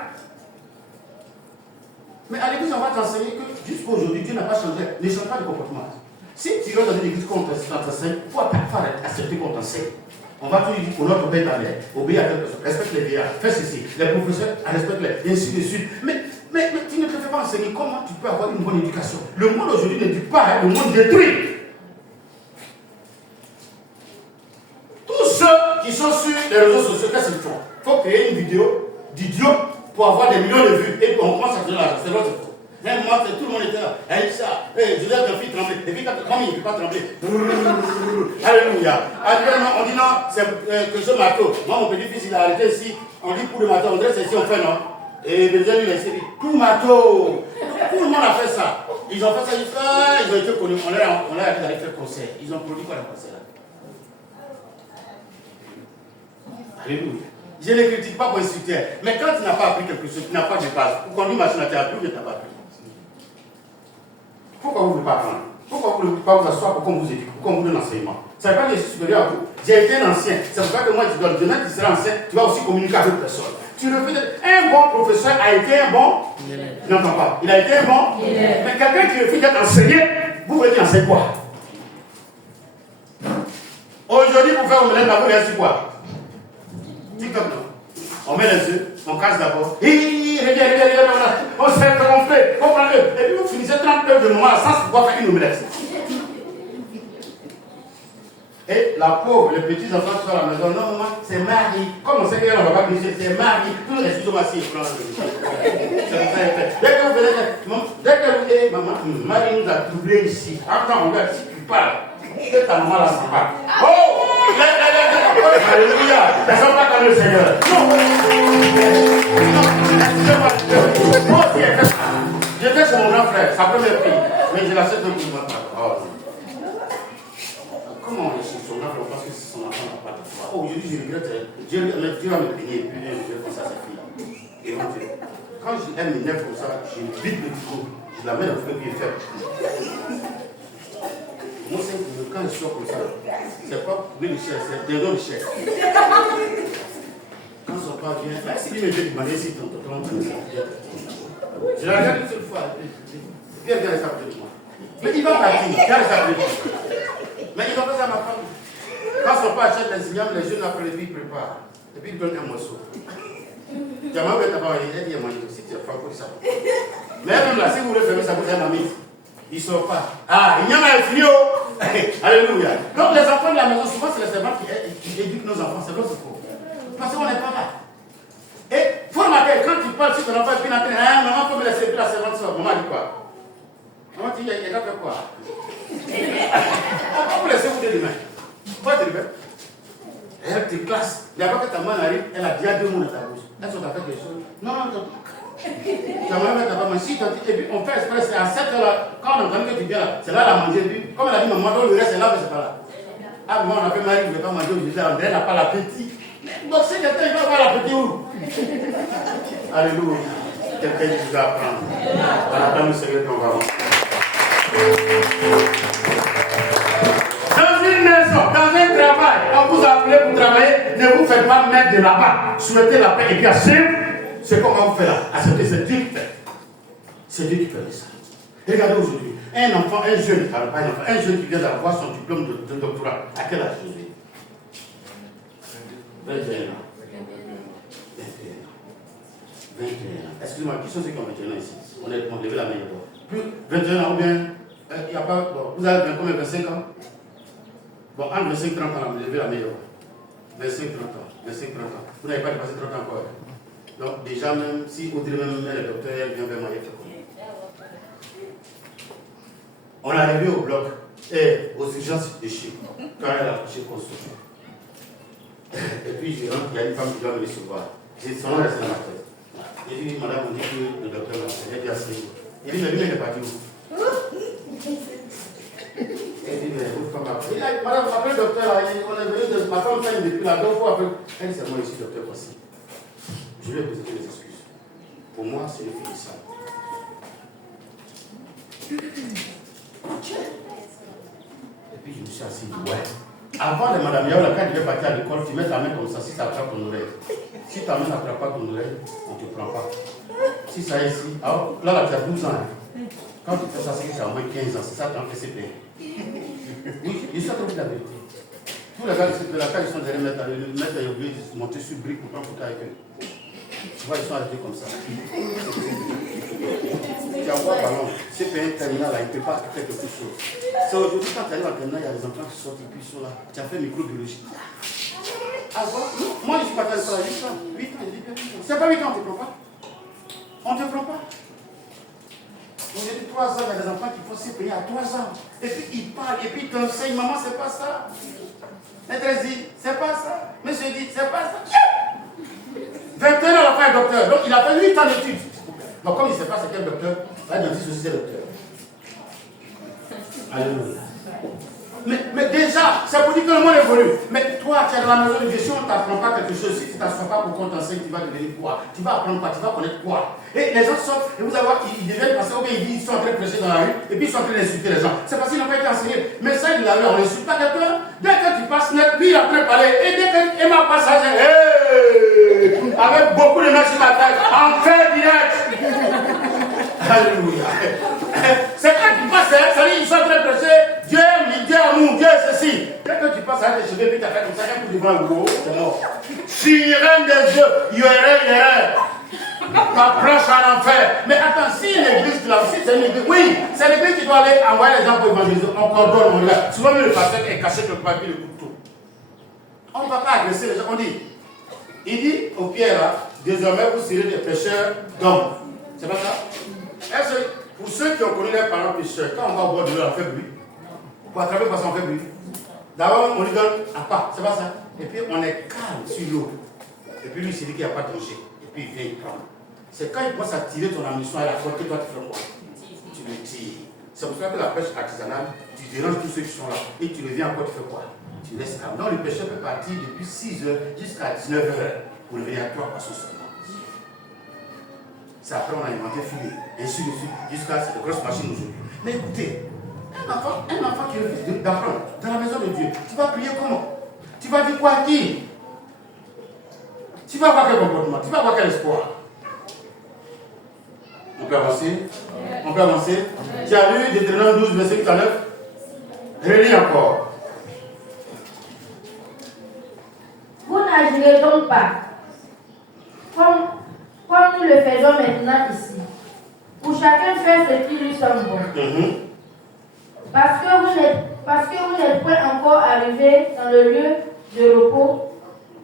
Mais à l'église, on va t'enseigner que jusqu'à aujourd'hui, Dieu n'a pas changé. Ne change pas de comportement. Si tu vas dans une église qu'on t'enseigne, il faut accepter qu'on t'enseigne. On va toujours dire qu'on doit obéir dans l'air, obéir à quelque chose, respecte les vieillards, fais ceci, les professeurs, respecte-les, et ainsi de suite. Mais tu ne te fais pas enseigner comment tu peux avoir une bonne éducation. Le monde aujourd'hui n'éduque pas, le monde détruit. Tous ceux qui sont sur les réseaux sociaux, qu'est-ce qu'ils font? Il faut créer une vidéo d'idiot pour avoir des millions de vues. Et on commence à faire l'argent. C'est l'autre faux. Même moi, tout le monde était là. Elle dit ça. Je laisse ma fille trembler. Et puis, comme il ne peut pas trembler. Alléluia. On dit non, c'est que ce marteau. Moi, mon petit-fils, il a arrêté ici. On dit pour le marteau. On dirait c'est ici, on fait non. Et les gens lui laissent dire pour marteau. Tout le monde a fait ça. Ils ont fait ça. Ils ont été connus. On leur a dit d'aller faire concert. Ils ont produit quoi le concert là? Alléluia. Je ne critique pas pour insulter. Mais quand tu n'as pas appris quelque chose, tu n'as pas de base. Pour conduire une machine à terre, tu n'as pas appris. Pourquoi vous ne voulez pas apprendre? Pourquoi vous ne voulez pas vous asseoir pour qu'on vous éduque, pour qu'on vous donne l'enseignement? Ça ne veut pas dire que je suis supérieur à vous. J'ai été un ancien. C'est pour ça que moi, je dois demain, tu seras ancien, tu vas aussi communiquer avec personne. Tu le fais. Un bon professeur a été un bon. Je n'entends pas. Il a été un bon. Mais quelqu'un qui refuse d'être enseigné, vous voulez dire enseigner quoi? Aujourd'hui, pour faire omelette, vous voulez dire quoi? TikTok, non. On met les œufs, on casse d'abord. On sait comment on fait. Comprenez. Et puis vous finissez 30 heures de moment sans pouvoir faire une omelette. Et la pauvre, les petits enfants qui sont à la maison, non, maman, c'est Marie. Comme on sait qu'elle ne va pas glisser, c'est Marie. Tout le excuse-moi si il prend le dès que vous venez, dès que vous dites, maman, Marie nous a troublés ici. Attends, on va, si tu parles, que ta maman la sent pas. Oh! Alléluia! Elles ne sont pas comme le Seigneur. Non! Excusez-moi, moi aussi, j'ai fait ça. J'étais chez mon grand frère, sa première fille. Mais je la sais de tout le monde. Comment on est chez son enfant parce que c'est son enfant n'a pas de foi. Oh, aujourd'hui, je regrette. Dieu va me payer et puis je vais faire ça à sa fille. Et quand elle m'énerve comme ça, je vide le trou, je la mets dans le feu et puis je fais. Moi, c'est quand je sors comme ça, c'est pas pour le chef, c'est des dons de chef. Quand son père vient, si lui me dit de manier si ton tonton, je la regarde une seule fois. Viens rester à côté de moi. Mais il va partir, viens rester à côté de moi. Mais il va faire ça à ma femme. Quand son père achète les ignames, les jeunes après les filles préparent. Et puis il donne un morceau. Tu as mal d'abord, elle dit à manger aussi, tu as franco ça. Mais même là, si vous voulez fermer ça, vous avez ma mise. Il ne sort pas. Ah, il y en a un fini. Alléluia. Donc les enfants de la maison, souvent c'est les servants qui éduquent nos enfants, c'est notre faute. Parce qu'on n'est pas là. Et il faut remarquer, quand tu parles sur ton enfant, puis maman, il faut me laisser, puis la servante sort. Maman dit quoi? Maman dit, il a fait quoi? On vous laisser vous de demain. Pas de demain. Elle te classe. D'abord que ta main arrive, elle a déjà 2 mots dans ta bouche. Elle s'en a fait quelque chose. Non, non, non. Ta maman met ta maman. Si tu dis, et puis on fait exprès, c'est à 7 heures là. Quand on entend que tu viens là, c'est là la manger. Puis, comme elle a dit, maman, donc le reste c'est là, mais c'est pas là. Ah, maman, on a fait Marie, je ne vais pas manger. Je disais, André n'a pas l'appétit. Donc, si quelqu'un va avoir l'appétit où? Alléluia. Quelqu'un qui vous apprend. Voilà, dans le Seigneur qu'on va voir. Dans une maison, dans un travail, on vous a appelé pour travailler, ne vous faites pas mettre de là-bas. Souhaitez la paix et puis acceptez ce qu'on va vous faire là. Acceptez, c'est Dieu qui fait. C'est Dieu qui fait ça. Regardez aujourd'hui, un enfant, un jeune, pas un enfant, un jeune qui vient d'avoir son diplôme de doctorat. À quel âge aujourd'hui? 21 ans. 21 ans. Excusez-moi, qui sont ceux qui ont 21 ans ici? Honnêtement, levez la main d'abord. Plus 21 ans ou bien, il n'y a pas. Bon, vous avez combien? 25 ans? Bon, entre 25 et 30 ans, vous levez la main d'abord. 25 30 ans. 25 30 ans. Vous n'avez pas dépassé 30 ans encore. Donc, déjà, même si Audrey même est le docteur, elle vient vers moi, il fait quoi? On est arrivé au bloc et aux urgences de chez quand elle a accouché construction. Et puis je rentre, il y a une femme qui doit me recevoir. J'ai son nom resté dans ma tête. J'ai dit, madame, on dit que le docteur m'a fait. Elle dit, asseyez-vous. Il dit, mais lui, il est parti où? Elle dit, mais vous femme après. Madame, après le docteur, on est venu de ma femme fait depuis là, 2 fois après. Elle dit, c'est moi ici, docteur, voici. Je lui ai posé des excuses. Pour moi, c'est le fils de ça. Et puis je me suis assis, ouais. Avant de Madame Yao, quand tu veux partir à l'école, tu mets ta main comme ça, si ça attrape ton oreille. Si ta main n'attrape pas ton oreille, on ne te prend pas. Si ça est ici, alors là, tu as 12 ans. Hein. Quand tu fais ça, c'est que tu as au moins 15 ans. C'est ça qui t'en fait CP. Oui, je suis en train de dire la vérité. Tous les gars de CP, là, quand ils sont derrière mettre les oubliés, ils monter sur brique pour prendre photo avec eux. Tu vois, ils sont arrêtés comme ça. Tu envoies ballon, CP terminal là, il ne peut pas faire quelque chose. C'est aujourd'hui, quand tu arrives en terminal, il y a des enfants qui sortent et puis ils sont là. Tu as fait microbiologie. Ah, voilà. Moi, je suis parti à l'école à 8 ans. 8 ans, je dis bien 8 ans. C'est pas 8 ans, on ne te prend pas. On ne te prend pas. Aujourd'hui, 3 ans, il y a des enfants qui font CP à 3 ans. Et puis ils parlent, et puis ils t'enseignent, maman, c'est pas ça. Maîtresse dit, c'est pas ça. Monsieur dit, c'est pas ça. 21 ans, il a fait un docteur. Donc, il a fait 8 ans d'études. Donc, comme il ne sait pas c'est quel docteur, là, il a dit ceci, c'est docteur. Alléluia. Mais déjà, ça vous dit que le monde évolue. Mais toi, tu es dans la maison de Dieu, si on ne t'apprend pas quelque chose, si tu ne t'assois pas pour qu'on t'enseigne, tu vas devenir quoi? Tu vas apprendre quoi? Tu vas connaître quoi? Et les gens sortent, et vous allez voir, ils deviennent passer, ou bien ils sont en train de prêcher dans la rue, et puis ils sont en train d'insulter les gens. C'est parce qu'ils n'ont pas été enseignés. Mais ça, de la rue, on n'insulte pas quelqu'un. Dès que tu passes net, lui, il est en train de parler. Et dès que Emma passe à hey, avec beaucoup de mains sur la tête, en fait direct. Alléluia. C'est quand tu passes, ça dit, ils sont en train de prêcher. Dieu, amour, Dieu, ceci. Dès que tu passes à tes cheveux, puis tu as fait comme ça, un coup devant le gros, c'est mort. Sirène des yeux, il y aurait. Ma planche en enfer. Mais attends, si l'église, là aussi, c'est une église. Oui, c'est l'église qui doit aller envoyer les gens pour évangéliser. On coordonne, on regarde. Souvent, le pasteur est caché quelque part, puis le couteau. On ne va pas agresser les gens. On dit, il dit aux pierres là, désormais vous serez des pêcheurs d'hommes. C'est pas ça? Est-ce que pour ceux qui ont connu les parents pêcheurs, quand on va au bord de l'eau, on fait bruit? Pour attraper le poisson, on fait bruit. D'abord, on lui donne à part, c'est pas ça? Et puis on est calme sur l'eau. Et puis lui, il se dit qu'il n'y a pas de danger. Et puis il vient, il prend. C'est quand il commence à tirer ton ammunition à la fois que toi tu fais quoi? Tu le tires. C'est pour ça que la pêche artisanale, tu déranges tous ceux qui sont là. Et tu reviens encore, tu fais quoi? Tu laisses calme. Donc le pêcheur peut partir depuis 6 heures jusqu'à 19 heures pour revenir à 3 poissons seulement. C'est après on a inventé filet, ainsi de suite, jusqu'à cette grosse machine aujourd'hui. Mais écoutez, un enfant qui refuse d'apprendre dans la maison de Dieu, tu vas prier comment? Tu vas dire quoi à qui? Tu vas avoir quel comportement? Tu vas avoir quel espoir? On peut avancer? On peut avancer? Tu as lu Deutéronome 12, verset 8 à 9? Relis encore. Vous n'agirez donc pas comme nous le faisons maintenant ici, où chacun fait ce qui lui semble bon. Parce que vous n'êtes point encore arrivé dans le lieu de repos,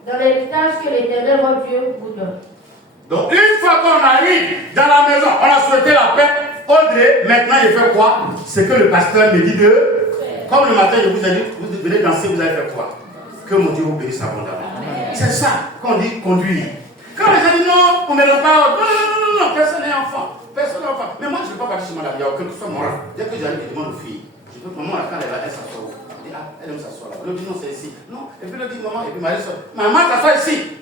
dans l'héritage que l'Éternel votre Dieu vous donne. Donc une fois qu'on arrive dans la maison, on a souhaité la paix. Audrey, maintenant il fait quoi? C'est que le pasteur me dit de... Comme le matin je vous ai dit, vous venez danser, vous allez faire quoi? Que mon Dieu vous bénisse abondamment. C'est ça qu'on dit conduire. Quand les gens disent non, on ne met pas... Non, personne n'est enfant. Personne n'est enfant. Mais moi je ne vais pas partir chez moi là, il n'y a aucun que ce soit moral. Dès que j'arrive, je demande aux filles. Je peux, maman, quand elle est là, elle s'assoit où? Elle dit, ah, elle aime s'asseoir là. Elle dit, non, c'est ici. Non, et puis elle dit, maman, et puis Marie sort. Maman, t'assois ici.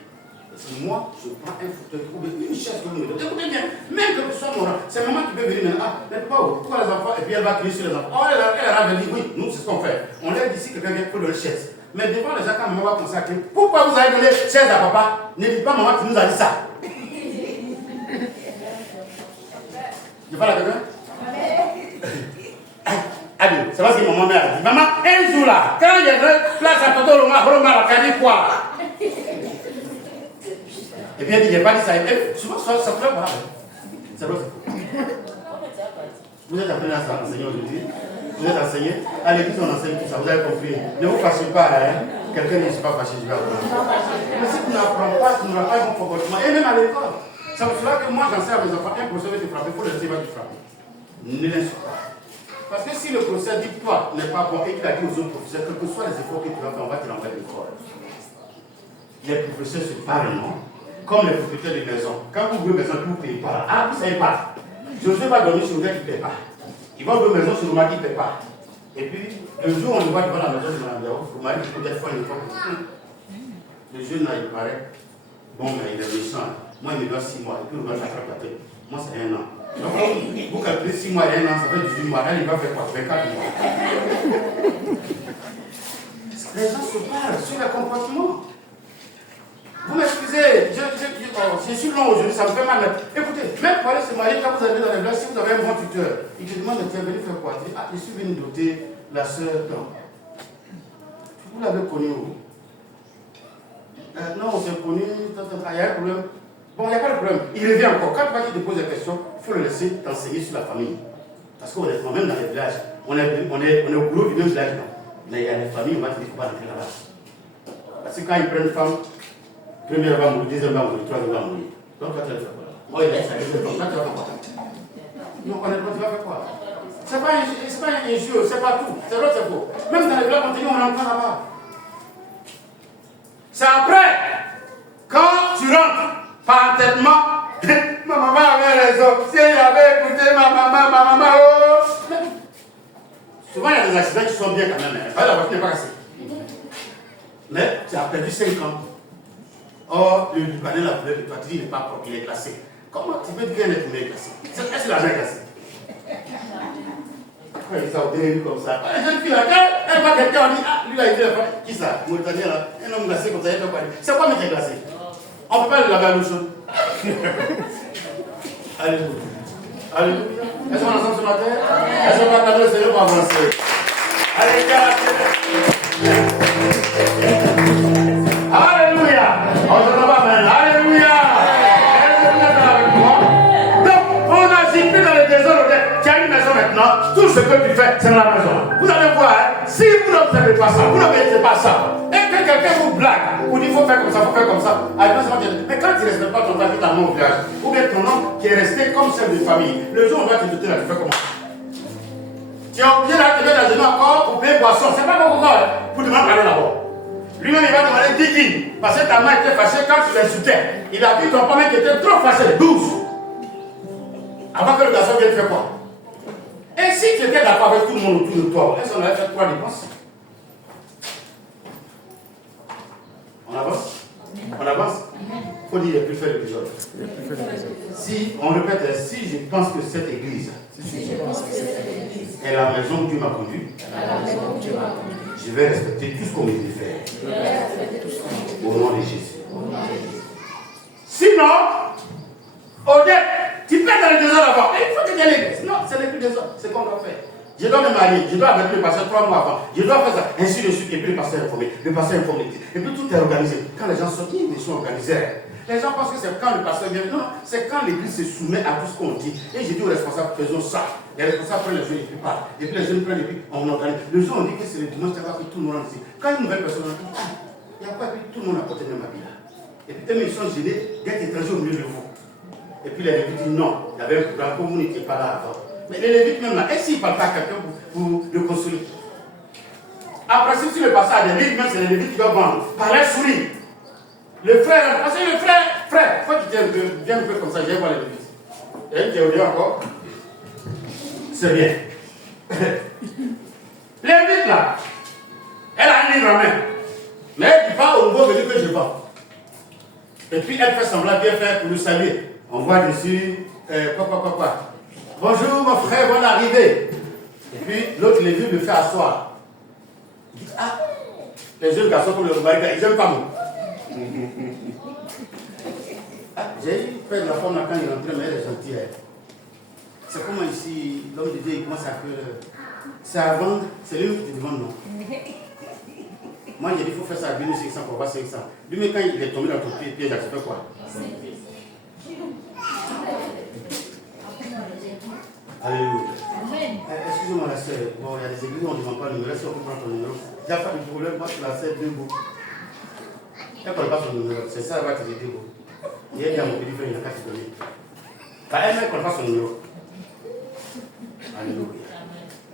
Moi, je prends un fauteuil ou une chaise que vous me donnez. Écoutez bien, même que ce soit mon rang, c'est maman qui peut venir maintenant. Ah, mais pas où? Pourquoi les enfants? Et puis elle va crier sur les enfants. Oh, elle a dit, oui, nous, c'est ce qu'on fait. On lève d'ici, quelqu'un vient pour donner une chaise. Mais devant les gens, quand maman va commencer à crier, pourquoi vous avez donné chaise à papa? Ne dites pas maman qui nous a dit ça. Je parle à quelqu'un? Allez, c'est parce que maman m'a dit, maman, un jour là, quand il y a une place à Toto Roma, elle dit quoi? Et puis elle dit, j'ai pas dit ça. Et souvent, ça pleure pas. C'est vrai. Vous êtes appelé à enseigner aujourd'hui. Vous êtes enseigné. À l'église, on enseigne tout ça. Vous avez compris. Ne vous fâchez pas. Hein? Quelqu'un ne s'est pas fâché, je vais apprendre. Mais si tu n'apprends pas, tu n'auras pas un bon comportement. Et même à l'école. C'est pour cela que moi, j'enseigne à mes enfants. Un professeur va te frapper. Il faut le laisser, va te frapper. Ne l'insulte pas. Parce que si le professeur dit que toi n'est pas bon et qu'il a dit aux autres professeurs, quels que soient les efforts que tu vas faire, on va te l'envoyer de l'école. Les professeurs se parlent, non? Comme les propriétaires de maison. Quand vous ouvrez une maison, vous ne payez pas. Ah, vous ne savez pas. Je ne sais pas dormir sur le gars qui ne paye pas. Ils vont ouvrir une maison sur le mari qui ne paye pas. Et puis, le jour où on le voit devant la maison de Mme Diao, le mari qui peut-être faire une fois. Le jeune là, il paraît. Bon, mais il est méchant. Moi, il me doit 6 mois. Et puis, le gars, s'attrape la tête. Moi, c'est 1 an. Donc, vous calculez 6 mois et 1 an, ça fait 18 mois. Là, il va faire quoi? 24 mois. Les gens se parlent sur le comportement. Vous m'excusez, je suis long aujourd'hui, ça me fait mal. Écoutez, même parler ce mari, quand vous allez dans les villages, si vous avez un bon tuteur, il te demande de faire venir faire quoi? Il dit, ah, je suis venu doter la sœur. Non. Vous l'avez connu où? Non, on s'est connu, il y a un problème. Bon, il n'y a pas de problème. Il revient encore. Quand tu vas te poser des questions, il faut le laisser t'enseigner sur la famille. Parce qu'honnêtement, même dans les villages, on est au boulot du même village, non. Mais il y a des familles, on va te dire qu'il faut pas rentrer là-bas. Parce que quand ils prennent une femme, première va mourir, deuxième va mourir, troisième va mourir. Donc, toi, tu vas faire quoi? Moi, il a ça, toi, tu vas faire quoi? Non, honnêtement, tu vas faire quoi? C'est pas un jeu, c'est pas tout. C'est vrai, c'est faux. Même dans les villages, on te dit, on rentre là-bas. C'est après, quand tu rentres, par entêtement, ma maman avait raison. Si elle avait écouté ma maman, oh. Souvent, il y a des accidents qui sont bien quand même. La voiture n'est pas cassée. Mais tu as perdu 5 ans. Or, le panel la couleur de toi, tu dis, il n'est pas propre, il est glacé. Comment tu peux dire qu'il est glacé? Est-ce que la main est glacée? Quand il ça au début comme ça, les jeunes filles là, elle voit quelqu'un, on dit, ah, lui là, il fait qui ça? Mauritanien là, un homme glacé comme ça, il fait quoi? C'est quoi mettre glacé? On ne peut pas le laver à l'eau chaude. Alléluia. Alléluia. Est-ce qu'on est ensemble ce matin? Est-ce qu'on va attendre le Seigneur pour avancer? Alléluia. Alléluia. On se lève, amen. Alléluia. Donc, on n'agit plus dans le désordre. Tu as une maison maintenant, tout ce que tu fais, c'est dans la maison. Vous allez voir, si vous n'observez pas ça, vous n'obéissez pas ça, et que quelqu'un vous blague, vous dit il faut faire comme ça, il faut faire comme ça, mais quand tu ne respectes pas ton père qui t'a amené au village, ou bien ton oncle qui est resté comme chef de famille, le jour où on va te doter là, tu fais comment? Tu es obligé d'aller te mettre dans une encore pour payer boisson. C'est pas beaucoup pour demander pardon d'abord. Lui-même, il va demander 10 guides. Parce que ta main était fâchée quand tu l'insultais. Il a vu ton père qui était trop fâché, 12. Avant que le garçon vienne faire quoi? Et si tu étais d'accord avec tout le monde autour de toi, est-ce qu'on allait faire 3 dépenses? On avance? On avance? Il faut dire les plus faibles les plus autres. Si, on répète, si je pense que cette église est la maison où Dieu m'a conduit, je vais respecter tout ce qu'on me dit de faire. Au nom de Jésus. Sinon, Odette, tu peux dans le désordre avant. Mais il faut que tu aies l'église. Non, c'est l'église des autres. C'est qu'on doit faire. Je dois me marier, je dois avec le pasteur 3 mois avant, je dois faire ça, ainsi de suite, et puis le pasteur est informé, et puis tout est organisé. Quand les gens sortent, ils sont organisés. Les gens pensent que c'est quand le pasteur vient. Non, c'est quand l'église se soumet à tout ce qu'on dit. Et j'ai dit aux responsables, faisons ça. Les responsables prennent les jeunes et puis partent. Et puis les jeunes prennent et puis on organise. Le jour on dit que c'est le dimanche, c'est pas que tout le monde rentre ici. Quand une nouvelle personne rentre, il y a quoi, et puis tout le monde a porté le même habit là. Et puis eux, ils sont gênés d'être étrangers au milieu de vous. Et puis les Lévites disent non, il y avait un programme, comme vous n'étiez pas là avant. Mais les Lévites même là, est-ce qu'ils ne parlent pas à quelqu'un pour le consoler? Après, si le pasteur a des livres, même c'est les Lévites qui doivent vendre. Par les souris. Le frère, parce que le frère, faut qu'il vienne un peu comme ça, je vais voir les Lévites. Il y a une théorie encore. C'est bien. Lévite là, elle a un livre en main. Mais elle ne dit pas au niveau de livre que je vends. Et puis elle fait semblant bien faire pour le saluer. On voit dessus, quoi. Bonjour mon frère, bonne arrivée. Et puis l'autre Lévite me fait asseoir. Il dit, ah, les jeunes garçons comme le mari, ils n'aiment pas moi. Ah, j'ai eu peur de la femme là quand il rentrait, mais elle est gentille. C'est comment ici, l'homme de Dieu, il commence à faire. C'est à vendre, c'est lui qui te demande non. Moi j'ai dit, il faut faire ça à 2500 pour avoir 500. Lui, mais quand il est tombé dans ton pied, il a fait quoi? Alléluia. Excusez-moi la sœur, bon, il y a des églises où on ne demande pas le numéro, si on peut prendre ton numéro. Il n'y a pas de problème, moi je la sœur de vous. Elle ne connaît pas son numéro, c'est ça, elle va te aider. Il y a mon petit frère, il n'a qu'à te donner. Elle ne connaît pas son numéro. Alléluia.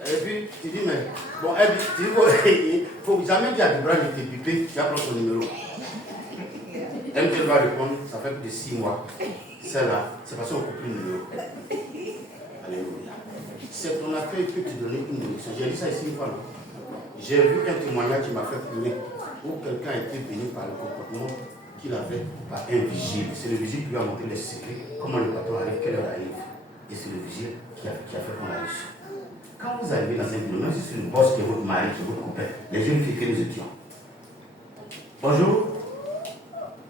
Et puis, tu dis, mais, bon, elle dit, il ne faut jamais dire à Debra de te piper, tu vas prendre son numéro. Elle va répondre, ça fait plus de 6 mois. Celle-là, c'est parce qu'on ne coupe plus le numéro. Alléluia. C'est ton accueil qui peut te donner une direction. J'ai dit ça ici une fois. J'ai vu un témoignage qui m'a fait pleurer, où quelqu'un a été béni par le comportement qu'il avait par un vigile. C'est le vigile qui lui a montré les secrets, comment le bâton arrive, quelle heure arrive. Et c'est le vigile qui a fait qu'on l'a reçu. Quand vous arrivez dans un bureau, même si c'est une bosse qui est votre mari, qui est votre copain, les jeunes filles que nous étions. Bonjour.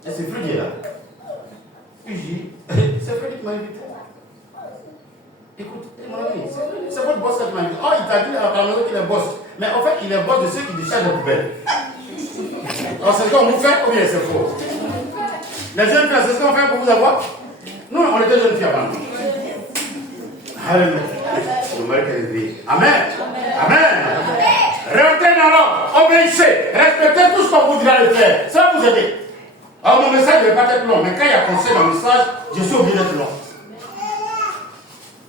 Et c'est Freddy là. Puis je dis, c'est Freddy qui m'a invité. Écoute, mon ami, c'est votre boss qui m'a invité. Oh, il t'a dit à la maison qu'il est boss. Mais en fait, il est boss de ceux qui déchargent les poubelles. Alors, c'est ce qu'on vous fait ou bien c'est faux? Les jeunes filles, c'est ce qu'on fait pour vous avoir? Nous, on était jeunes filles avant. Alléluia. Le mari est élevé. Amen. Amen. Rentrez dans l'ordre, obéissez, respectez tout ce qu'on vous dira de faire. Ça va vous aider. Alors, mon message ne va pas être long, mais quand il y a conseil dans le message, je suis obligé d'être long.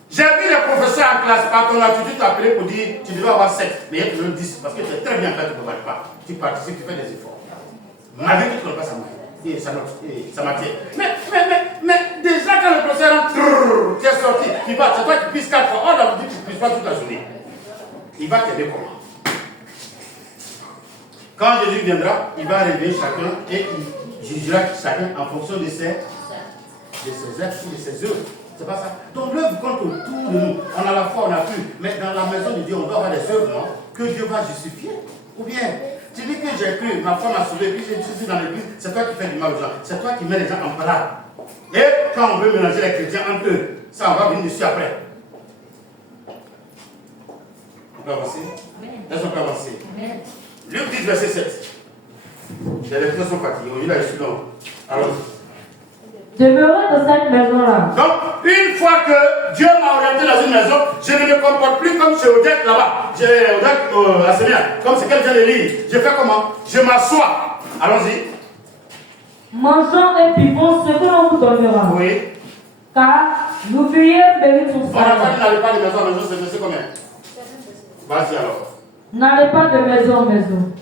J'ai vu les professeurs en classe, par ton attitude t'appeler pour dire tu devais avoir 7, mais il y a toujours 10, parce que tu es très bien fait, tu ne peux pas. Tu participes, tu fais des efforts. Ma vie, tu ne connais pas sa main. Et ça m'attire. Mais déjà quand le professeur rentre, tu es sorti, c'est toi qui pisses 4 fois. Oh, d'abord, tu ne pisses pas toute la journée. Il va t'aider comment? Quand Jésus viendra, il va réveiller chacun et il jugera chacun en fonction de ses actes ou de ses œuvres. C'est pas ça. Donc l'œuvre compte autour de nous. On a la foi, on a pu. Mais dans la maison de Dieu, on doit avoir des œuvres, non? Que Dieu va justifier. Ou bien, tu dis que j'ai cru, ma foi m'a sauvé, puis je suis dans l'église, c'est toi qui fais du mal aux gens. C'est toi qui mets les gens en parade. Et quand on veut mélanger les chrétiens entre eux, ça on va venir dessus après. On peut avancer? Est-ce qu'on peut avancer? Luc 10, verset 7. Les lecteurs sont fatigués. On y là, je suis long. Alors. Demeurez dans cette maison-là. Donc, une fois que Dieu m'a orienté dans une maison, je ne me comporte plus comme chez Odette là-bas. J'ai Odette à Seigneur, comme c'est qu'elle vient de lire. Je fais comment? Je m'assois. Allons-y. Mangeons et buvons ce que l'on vous donnera. Oui. Car l'ouvrier mérite son On n'a pas dit salaire. n'allez pas de maison en maison, c'est verset combien? Vas-y alors. N'allez pas de maison en maison.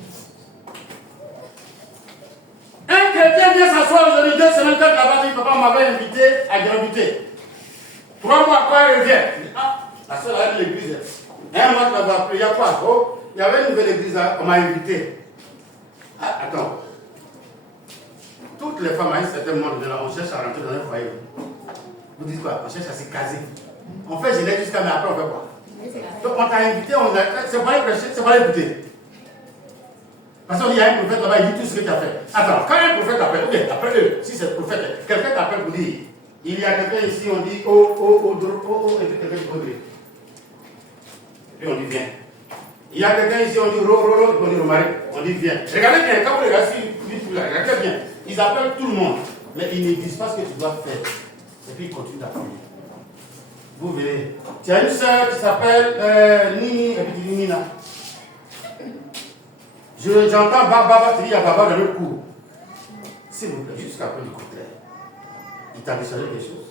Un chrétien vient s'asseoir aujourd'hui 2 semaines quand là-bas, dit papa m'avait invité à graviter. 3 mois après, il revient. Ah, la seule à l'église. Un mois tu vas appeler, il y a quoi? Oh, il y avait une nouvelle église, on m'a invité. Ah, attends. Toutes les femmes à un certain moment de là, on cherche à rentrer dans un foyer. Vous dites quoi? On cherche à se caser. On fait Genève jusqu'à, mais après on fait quoi? Donc on t'a invité, c'est pas les prêcher, c'est pas l'écouter. Parce qu'il y a un prophète là-bas, il dit tout ce que tu as fait. Attends, quand un prophète t'appelle, ok, après eux, si c'est le prophète, quelqu'un t'appelle pour dire, il y a quelqu'un ici, on dit, et puis quelqu'un dit, Audrey. Et puis on dit, viens. Il y a quelqu'un ici, on dit, ro, et puis on dit, Romaric, on dit, viens. Regardez bien, quand vous regardez, regardez bien, ils appellent tout le monde, mais ils ne disent pas ce que tu dois faire. Et puis ils continuent d'appeler. Vous verrez. Tu as une soeur qui s'appelle Nini, et puis tu dis Nina. J'entends Baba, tu dis à Baba dans le cours. S'il vous plaît, jusqu'à peu du contraire. Il t'a déchargé des choses.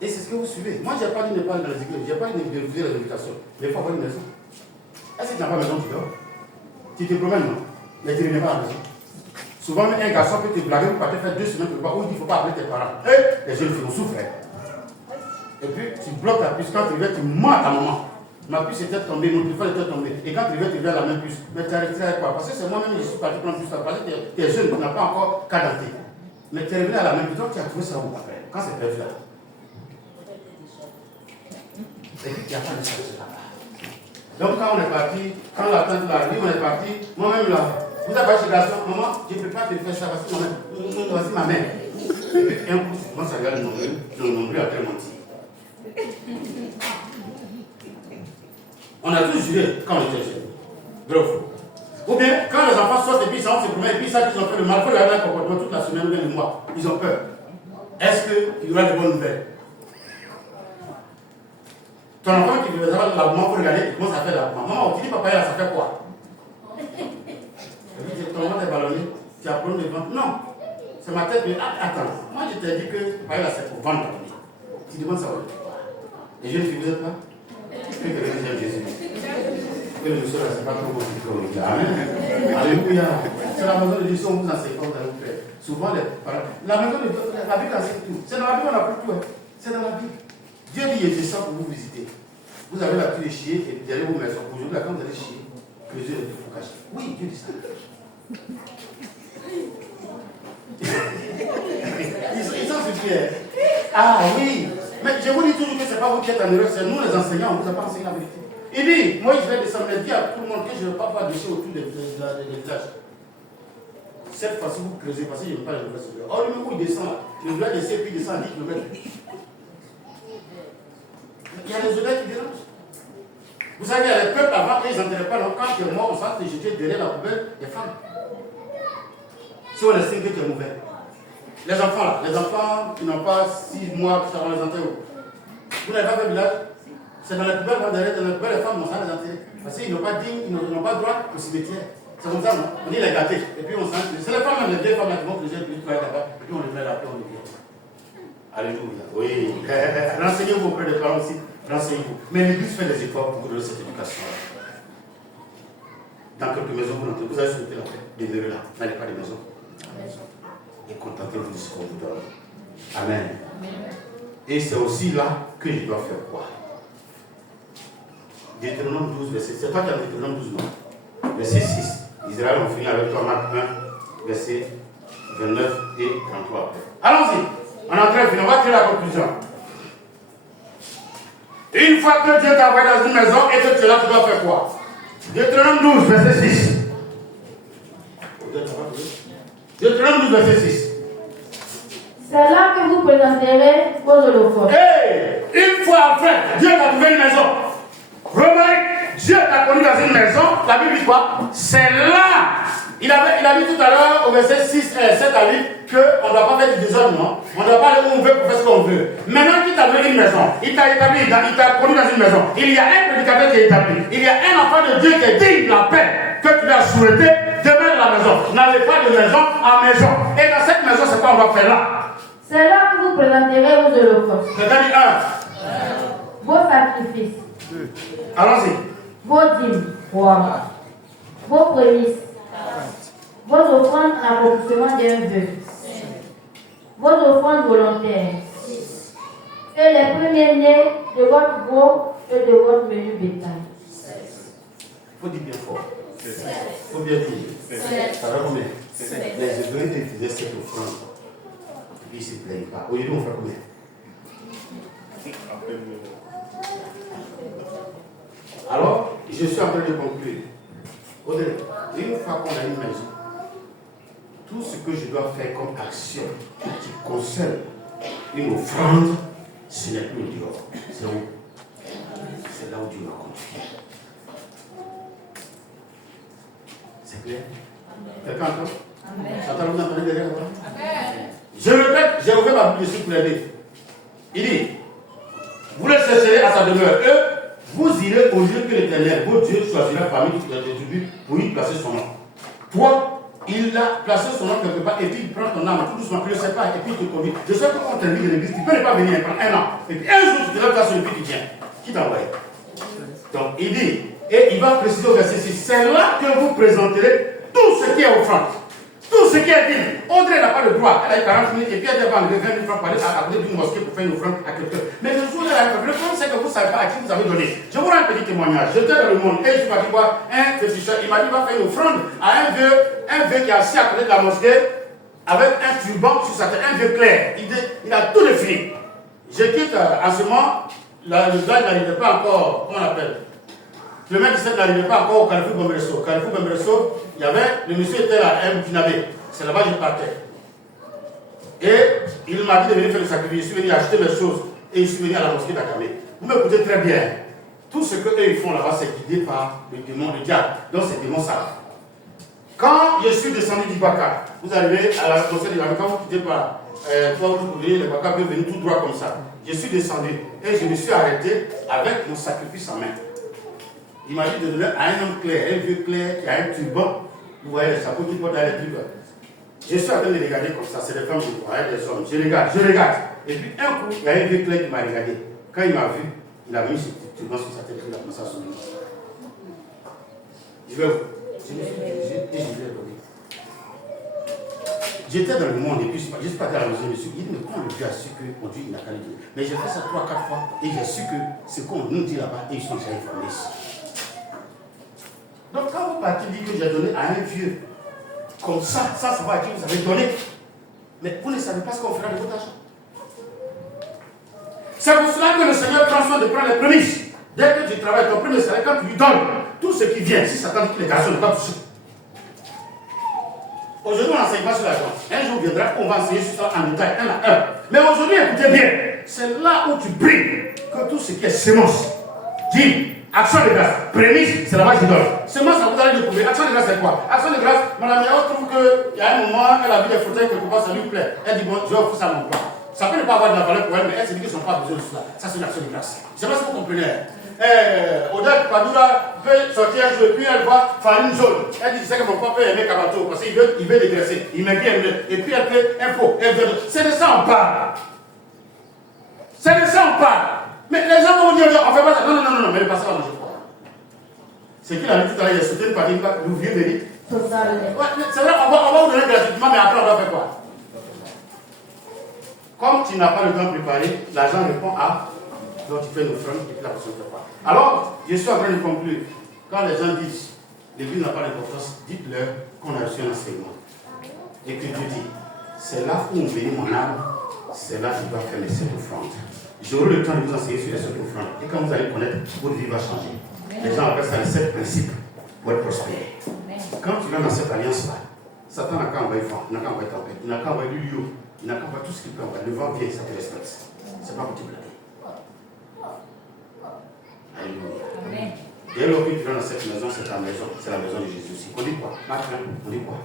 Et c'est ce que vous suivez. Moi, je n'ai pas dit de ne pas aller dans les églises, je n'ai pas dit de refuser les invitations. Mais il faut avoir une maison. Est-ce que tu n'as pas maison, tu dors? Tu te promènes, non? Mais tu ne viens pas à la maison. Souvent, un garçon peut te blaguer pour partir faire 2 semaines, où il ne faut pas appeler tes parents. Et les jeunes filles, on souffre. Et puis, tu bloques la puce. Quand tu reviens, tu mens à ta maman. Ma puce était tombée, mon téléphone était tombé. Et quand tu reviens à la même puce. Mais tu as arrêté avec quoi? Parce que c'est moi-même, je suis parti prendre puce. Parce que tu es jeune, tu n'as pas encore cadenté. Mais tu es revenu à la même puce. Donc, tu as trouvé ça où après? Quand c'est perdu là. Et puis, il n'y a pas de ça là-bas. Donc, quand on est parti, quand la tante l'a dit, on est parti, moi-même là, vous avez pas chez garçon, maman, je ne peux pas te faire ça parce que voici ma mère. Et puis, un coup, moi, ça regarde le nombril a tellement menti. On a tous juré quand on était jeunes. Vrai ou faux? Ou bien, quand les enfants sortent et puis ils s'en se promènent et puis ils savent qu'ils ont fait le mal, il faut regarder un comportement toute la semaine ou bien le mois. Ils ont peur. Est-ce qu'il y aura de bonnes nouvelles? Ton enfant qui veut savoir l'abonnement, il faut regarder, il commence à faire l'abonnement. Maman, tu dis papa, ça fait quoi? Ton enfant est ballonné, tu as problème de vente. Non, c'est ma tête, mais attends, moi je t'ai dit que papa, c'est pour vendre. Tu demandes ça. Et je ne suis vous êtes pas? Que quelqu'un dise Jésus. Que le monsieur là, c'est pas trop bon diplôme. Amen. Alléluia. C'est la maison de Dieu, on vous enseigne comme vous allez faire. Souvent, la maison de Dieu, la Bible enseigne tout. C'est dans la Bible, on apprend tout. C'est dans la Bible. Dieu dit, il descend pour vous visiter. Vous avez l'habitude de chier et puis d'aller vous mettre. Aujourd'hui, quand vous allez chier, que les yeux ne vous cachent. Oui, Dieu dit ça. Ils sont surpris. Ah oui. Mais je vous dis toujours que ce n'est pas vous qui êtes en erreur, c'est nous les enseignants, on ne vous a pas enseigné la vérité. Il dit, moi je vais descendre, il dit à tout le monde que je ne vais pas voir déchets autour des villages. Cette fois-ci, vous creusez, parce que je ne veux pas les mauvaises odeurs. Or, le moment où il descend là, le village descend, puis il descend à 10 km. Il y a les odeurs qui dérangent. Vous savez, il y a les peuples avant, ils n'enterraient pas, donc quand tu es mort, on s'en te jeter derrière la poubelle des femmes. Si on estime que tu es mauvais. Les enfants là, les enfants qui n'ont pas 6 mois, qui sont les enterrer. Vous n'avez pas fait le village? C'est dans les poubelles, derrière, dans les poubelles, les femmes vont s'en les enterrer. Parce qu'ils n'ont pas digne, ils n'ont pas droit au cimetière. C'est comme ça, non? On dit les gâtés. Et puis on s'en. C'est les femmes, les 2 femmes qui vont creuser, puis là-bas. Et puis on les met là, puis on les vient. Alléluia. Oui. Renseignez-vous auprès des parents aussi. Renseignez-vous. Mais l'Église fait des efforts pour vous donner cette éducation-là. Dans quelques maisons, vous allez souhaiter la paix. Demeurez là. N'allez pas des maisons. Et contentez-vous de ce qu'on vous donne. Amen. Et c'est aussi là que je dois faire quoi? Deutéronome 12, verset 6. C'est toi qui as Deutéronome 12, non? Verset 6. Israël, on finit avec toi, Marc 1, verset 29 et 33. Allons-y. On est en train de finir. On va tirer la conclusion. Une fois que Dieu t'a envoyé dans une maison et que tu es là, tu dois faire quoi? Deutéronome 12, verset 6. Deutéronome 12, verset 6. C'est là que vous présenterez vos holocaustes. Hey, une fois enfin, Dieu t'a trouvé une maison. Remarque, Dieu t'a connu dans une maison. La Bible dit quoi? C'est là. Il a dit tout à l'heure au verset 6, 7 à 8 qu'on ne doit pas faire du désordre, non? On ne doit pas aller où on veut pour faire ce qu'on veut. Maintenant qu'il t'a donné une maison, il t'a établi, il t'a connu dans une maison. Il y a un prédicateur qui est établi. Il y a un enfant de Dieu qui est digne de la paix que tu lui as souhaité. demeure à la maison. N'allez pas de maison en maison. Et dans cette maison, c'est quoi on va faire là? C'est là que vous présenterez vos holocaustes, C'est-à-dire vos sacrifices, allons-y. vos dîmes, vos prémices, vos offrandes en accomplissement d'un vœu, vos offrandes volontaires, et les premiers-nés de votre veau et de votre menu bétail. Il faut dire bien fort. Il faut bien dire. Ça va combien? Les Hébreux faisaient cette offrande. Et puis ils ne se plaignent pas. Aujourd'hui, on fait combien? Alors, je suis en train de conclure. Audrey, une fois qu'on a une maison, tout ce que je dois faire comme action qui concerne une offrande, ce n'est plus dehors. C'est où? C'est là où Dieu m'a conduit. C'est clair? Quelqu'un entend? Attends, vous entendez derrière moi? Je répète, j'ai ouvert ma Bible ici pour l'aider. Il dit, vous le chercherez à sa demeure. Vous irez au lieu que l'Éternel, votre Dieu, choisira parmi toutes les tribus pour y placer son nom. Toi, il a placé son nom quelque part et puis il prend ton âme tout doucement, tu ne le sais pas, et puis il te conduit. Je sais que quand tu termine l'église, tu peux ne pas venir pendant un an. Et puis un jour, tu te lèves sur le pied, tu viens. Qui t'a envoyé? Donc il dit, et il va préciser au verset 6, c'est là que vous présenterez tout ce qui est offrande. Tout ce qui est dit. Audrey n'a pas le droit. Elle a 40 minutes et puis elle va enlever 20 000 francs pour aller à côté d'une mosquée pour faire une offrande à quelqu'un. Mais le jour de la le problème, c'est que vous ne savez pas à qui vous avez donné. Je vous rends un petit témoignage. J'étais dans le monde et je m'a dit quoi? Un féticheur, il m'a dit va faire une offrande à un vieux qui est assis à côté de la mosquée avec un turban sur sa tête, un vieux clair. Il a tout défini. Je quitte en ce moment, le gars n'arrivait pas encore, comment on appelle? Le mec n'arrivait pas encore au Carrefour Bomberesso. Carrefour Bomberesso, il y avait, le monsieur était là, un Burkinabé. C'est là-bas qu'il partait. Et il m'a dit de venir faire le sacrifice. Je suis venu acheter mes choses et je suis venu à la mosquée d'Akame. Vous m'écoutez très bien. Tout ce qu'eux ils font là-bas, c'est guidé par le démon, le diable. Donc c'est démon ça. Quand je suis descendu du Baka, vous arrivez à la mosquée de Baka, quand vous quittez par le Baka peut venir tout droit comme ça. Je suis descendu et je me suis arrêté avec mon sacrifice en main. Il m'a dit de donner à un homme clair, un vieux clair qui a un turban. Vous voyez les chapeaux qui portent dans les trucs. Je suis en train de regarder comme ça, c'est des femmes qui voient, des hommes. Je regarde. Et puis un coup, il y a un vieux clair qui m'a regardé. Quand il m'a vu, il a mis ce turban sur sa tête, il a commencé à sourire. Je me suis dirigé et je lui ai donné. J'étais dans le monde et puis je suis parti à la maison, je me suis dit, mais comment le Dieu a su qu'on dit il n'a qu'à le dire? Mais j'ai fait ça 3-4 fois et j'ai su que ce qu'on nous dit là-bas, et ils sont déjà informés ici. Donc quand vous partez dire que j'ai donné à un vieux, comme ça va à qui vous avez donné. Mais vous ne savez pas ce qu'on fera de votre argent. C'est pour cela que le Seigneur prend soin de prendre les prémices. Dès que tu travailles ton premier salaire, quand tu lui donnes tout ce qui vient, si Satan dit que les garçons ne pas toucher. Aujourd'hui, on n'enseigne pas sur l'argent. Un jour viendra, on va enseigner sur ça en détail, un à un. Mais aujourd'hui, écoutez bien, c'est là où tu pries que tout ce qui est sémence, dit, action de grâce, prémisse, c'est là-bas que je donne. Semence, ça vous allez découvrir. Action de grâce, c'est quoi? Action de grâce, madame, elle trouve qu'il y a un moment, elle a vu des fauteuils quelque part, ça lui plaît. Elle dit, bon, je vais offrir ça à mon père. Ça peut ne pas avoir de la valeur pour elle, mais elle se dit qu'ils n'ont pas besoin de cela. Ça, c'est une action de grâce. Je ne sais pas si vous comprenez. Odette Padoura peut sortir un jour et puis elle voit farine jaune. Elle dit, c'est que mon papa peut aimer Kabato parce qu'il veut dégraisser. Il m'aime bien. Et puis elle fait info. C'est de ça on parle. C'est de ça on parle. Mais les gens vont dire, on fait pas ça. Non, mais le pasteur va manger quoi? C'est qu'il a dit tout à l'heure, il a sauté une partie, vous vieux béni. C'est vrai, on va vous donner gratuitement, mais après on va faire quoi? Comme tu n'as pas le temps préparé, l'argent répond à. Donc tu fais une offrande et puis la personne ne fait pas. Alors, je suis en train de conclure. Quand les gens disent l'église n'a pas d'importance, dites-leur qu'on a reçu un enseignement. Et que Dieu dit, c'est là où on bénit mon âme, c'est là que je dois faire mes 7 offrandes. J'aurai le temps de vous enseigner sur les 7 offrandes. Et quand vous allez connaître, votre vie va changer. Les gens appellent ça les 7 principes pour être prospère. Quand tu viens dans cette alliance-là, Satan n'a qu'à envoyer vent, il n'a qu'à envoyer tempête, il n'a qu'à envoyer du lieu, il n'a qu'à envoyer tout ce qu'il peut envoyer. Le vent vient, ça te respecte. C'est pas pour te blaguer. Alléluia. Dès lors que tu viens dans cette maison, c'est ta maison, c'est la maison de Jésus aussi. On dit quoi? On dit quoi?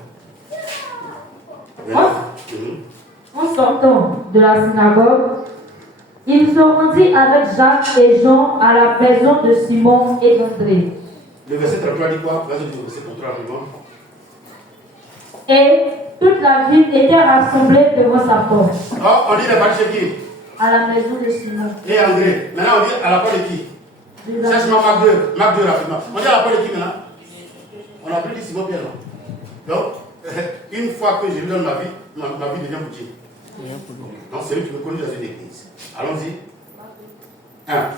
En sortant de la synagogue, il se rendit avec Jacques et Jean à la maison de Simon et d'André. Le verset 33 dit quoi? Vas-y, le verset 33 rapidement. Et toute la ville était rassemblée devant sa porte. Oh, on dit les parties chez qui? À la maison de Simon. Et André. Maintenant, on dit à la porte de qui? Cherche-moi Marc 2. Marc 2 rapidement. On dit à la porte de qui maintenant? On a pris Simon Pierre. Donc, une fois que je lui donne ma vie devient pour Dieu. Donc, c'est lui qui me conduit dans une église. Allons-y. 1.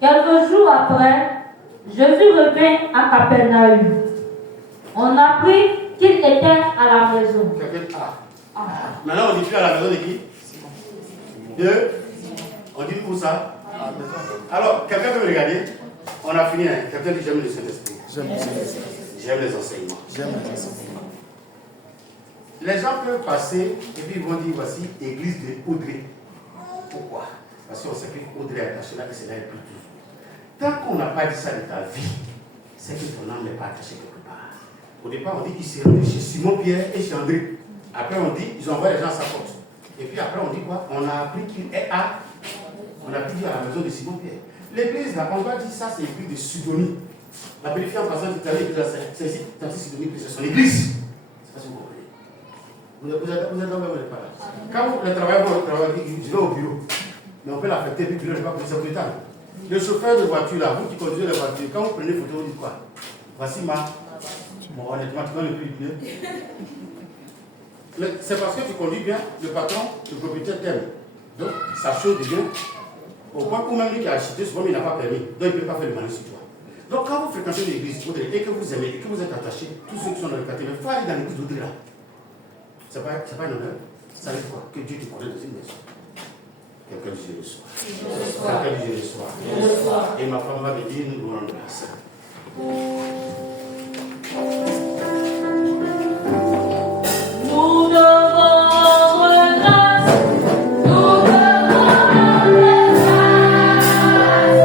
Quelques jours après, Jésus revint à Capernaum. On apprit qu'il était à la maison. Quelqu'un A. Maintenant, on dit plus à la maison de qui? 2. On dit où ça? Alors, quelqu'un peut me regarder? On a fini. Hein? Quelqu'un dit j'aime le Saint-Esprit. J'aime les enseignements. Les gens peuvent passer et puis ils vont dire voici église de Audrey. Pourquoi? Parce qu'on sait que Audrey est attachée là et c'est là elle peut toujours. Tant qu'on n'a pas dit ça de ta vie, c'est que ton âme n'est pas attachée quelque part. Au départ, on dit qu'il s'est rendu chez Simon Pierre et chez André. Après, on dit ils envoient les gens à sa porte. Et puis après, on dit quoi? On a appris qu'il est à. On a pu dire à la maison de Simon Pierre. L'église là, on va dire ça, c'est l'église de Sidonie. La belle fille en passant tout à l'heure, c'est ici, Sidonie, c'est son église. C'est pas si vous comprenez. Vous êtes dans le pas là. Quand vous travaillez, je vais au bureau. Mais on peut l'affecter, puis le bureau n'est pas pour ça plus tard. Le chauffeur de voiture là, vous qui conduisez la voiture, quand vous prenez une photo, vous dites quoi? Voici ma. Bon, honnêtement, tu connais le plus de c'est parce que tu conduis bien, le patron, le propriétaire t'aime. Donc, sa chose devient au point où même lui qui a acheté, souvent il n'a pas permis. Donc, il ne peut pas faire le malin sur toi. Donc, quand vous fréquentez l'église et que vous aimez et que vous êtes attaché, tous ceux qui sont dans le quartier, il faut aller dans l'église d'Audrey là. C'est pas un honneur. Ça veut dire quoi? Que Dieu te connaît dans une maison. Quelqu'un dit je le soir. Quelqu'un dit je le soir. Et ma femme va me dire nous nous rendons grâce.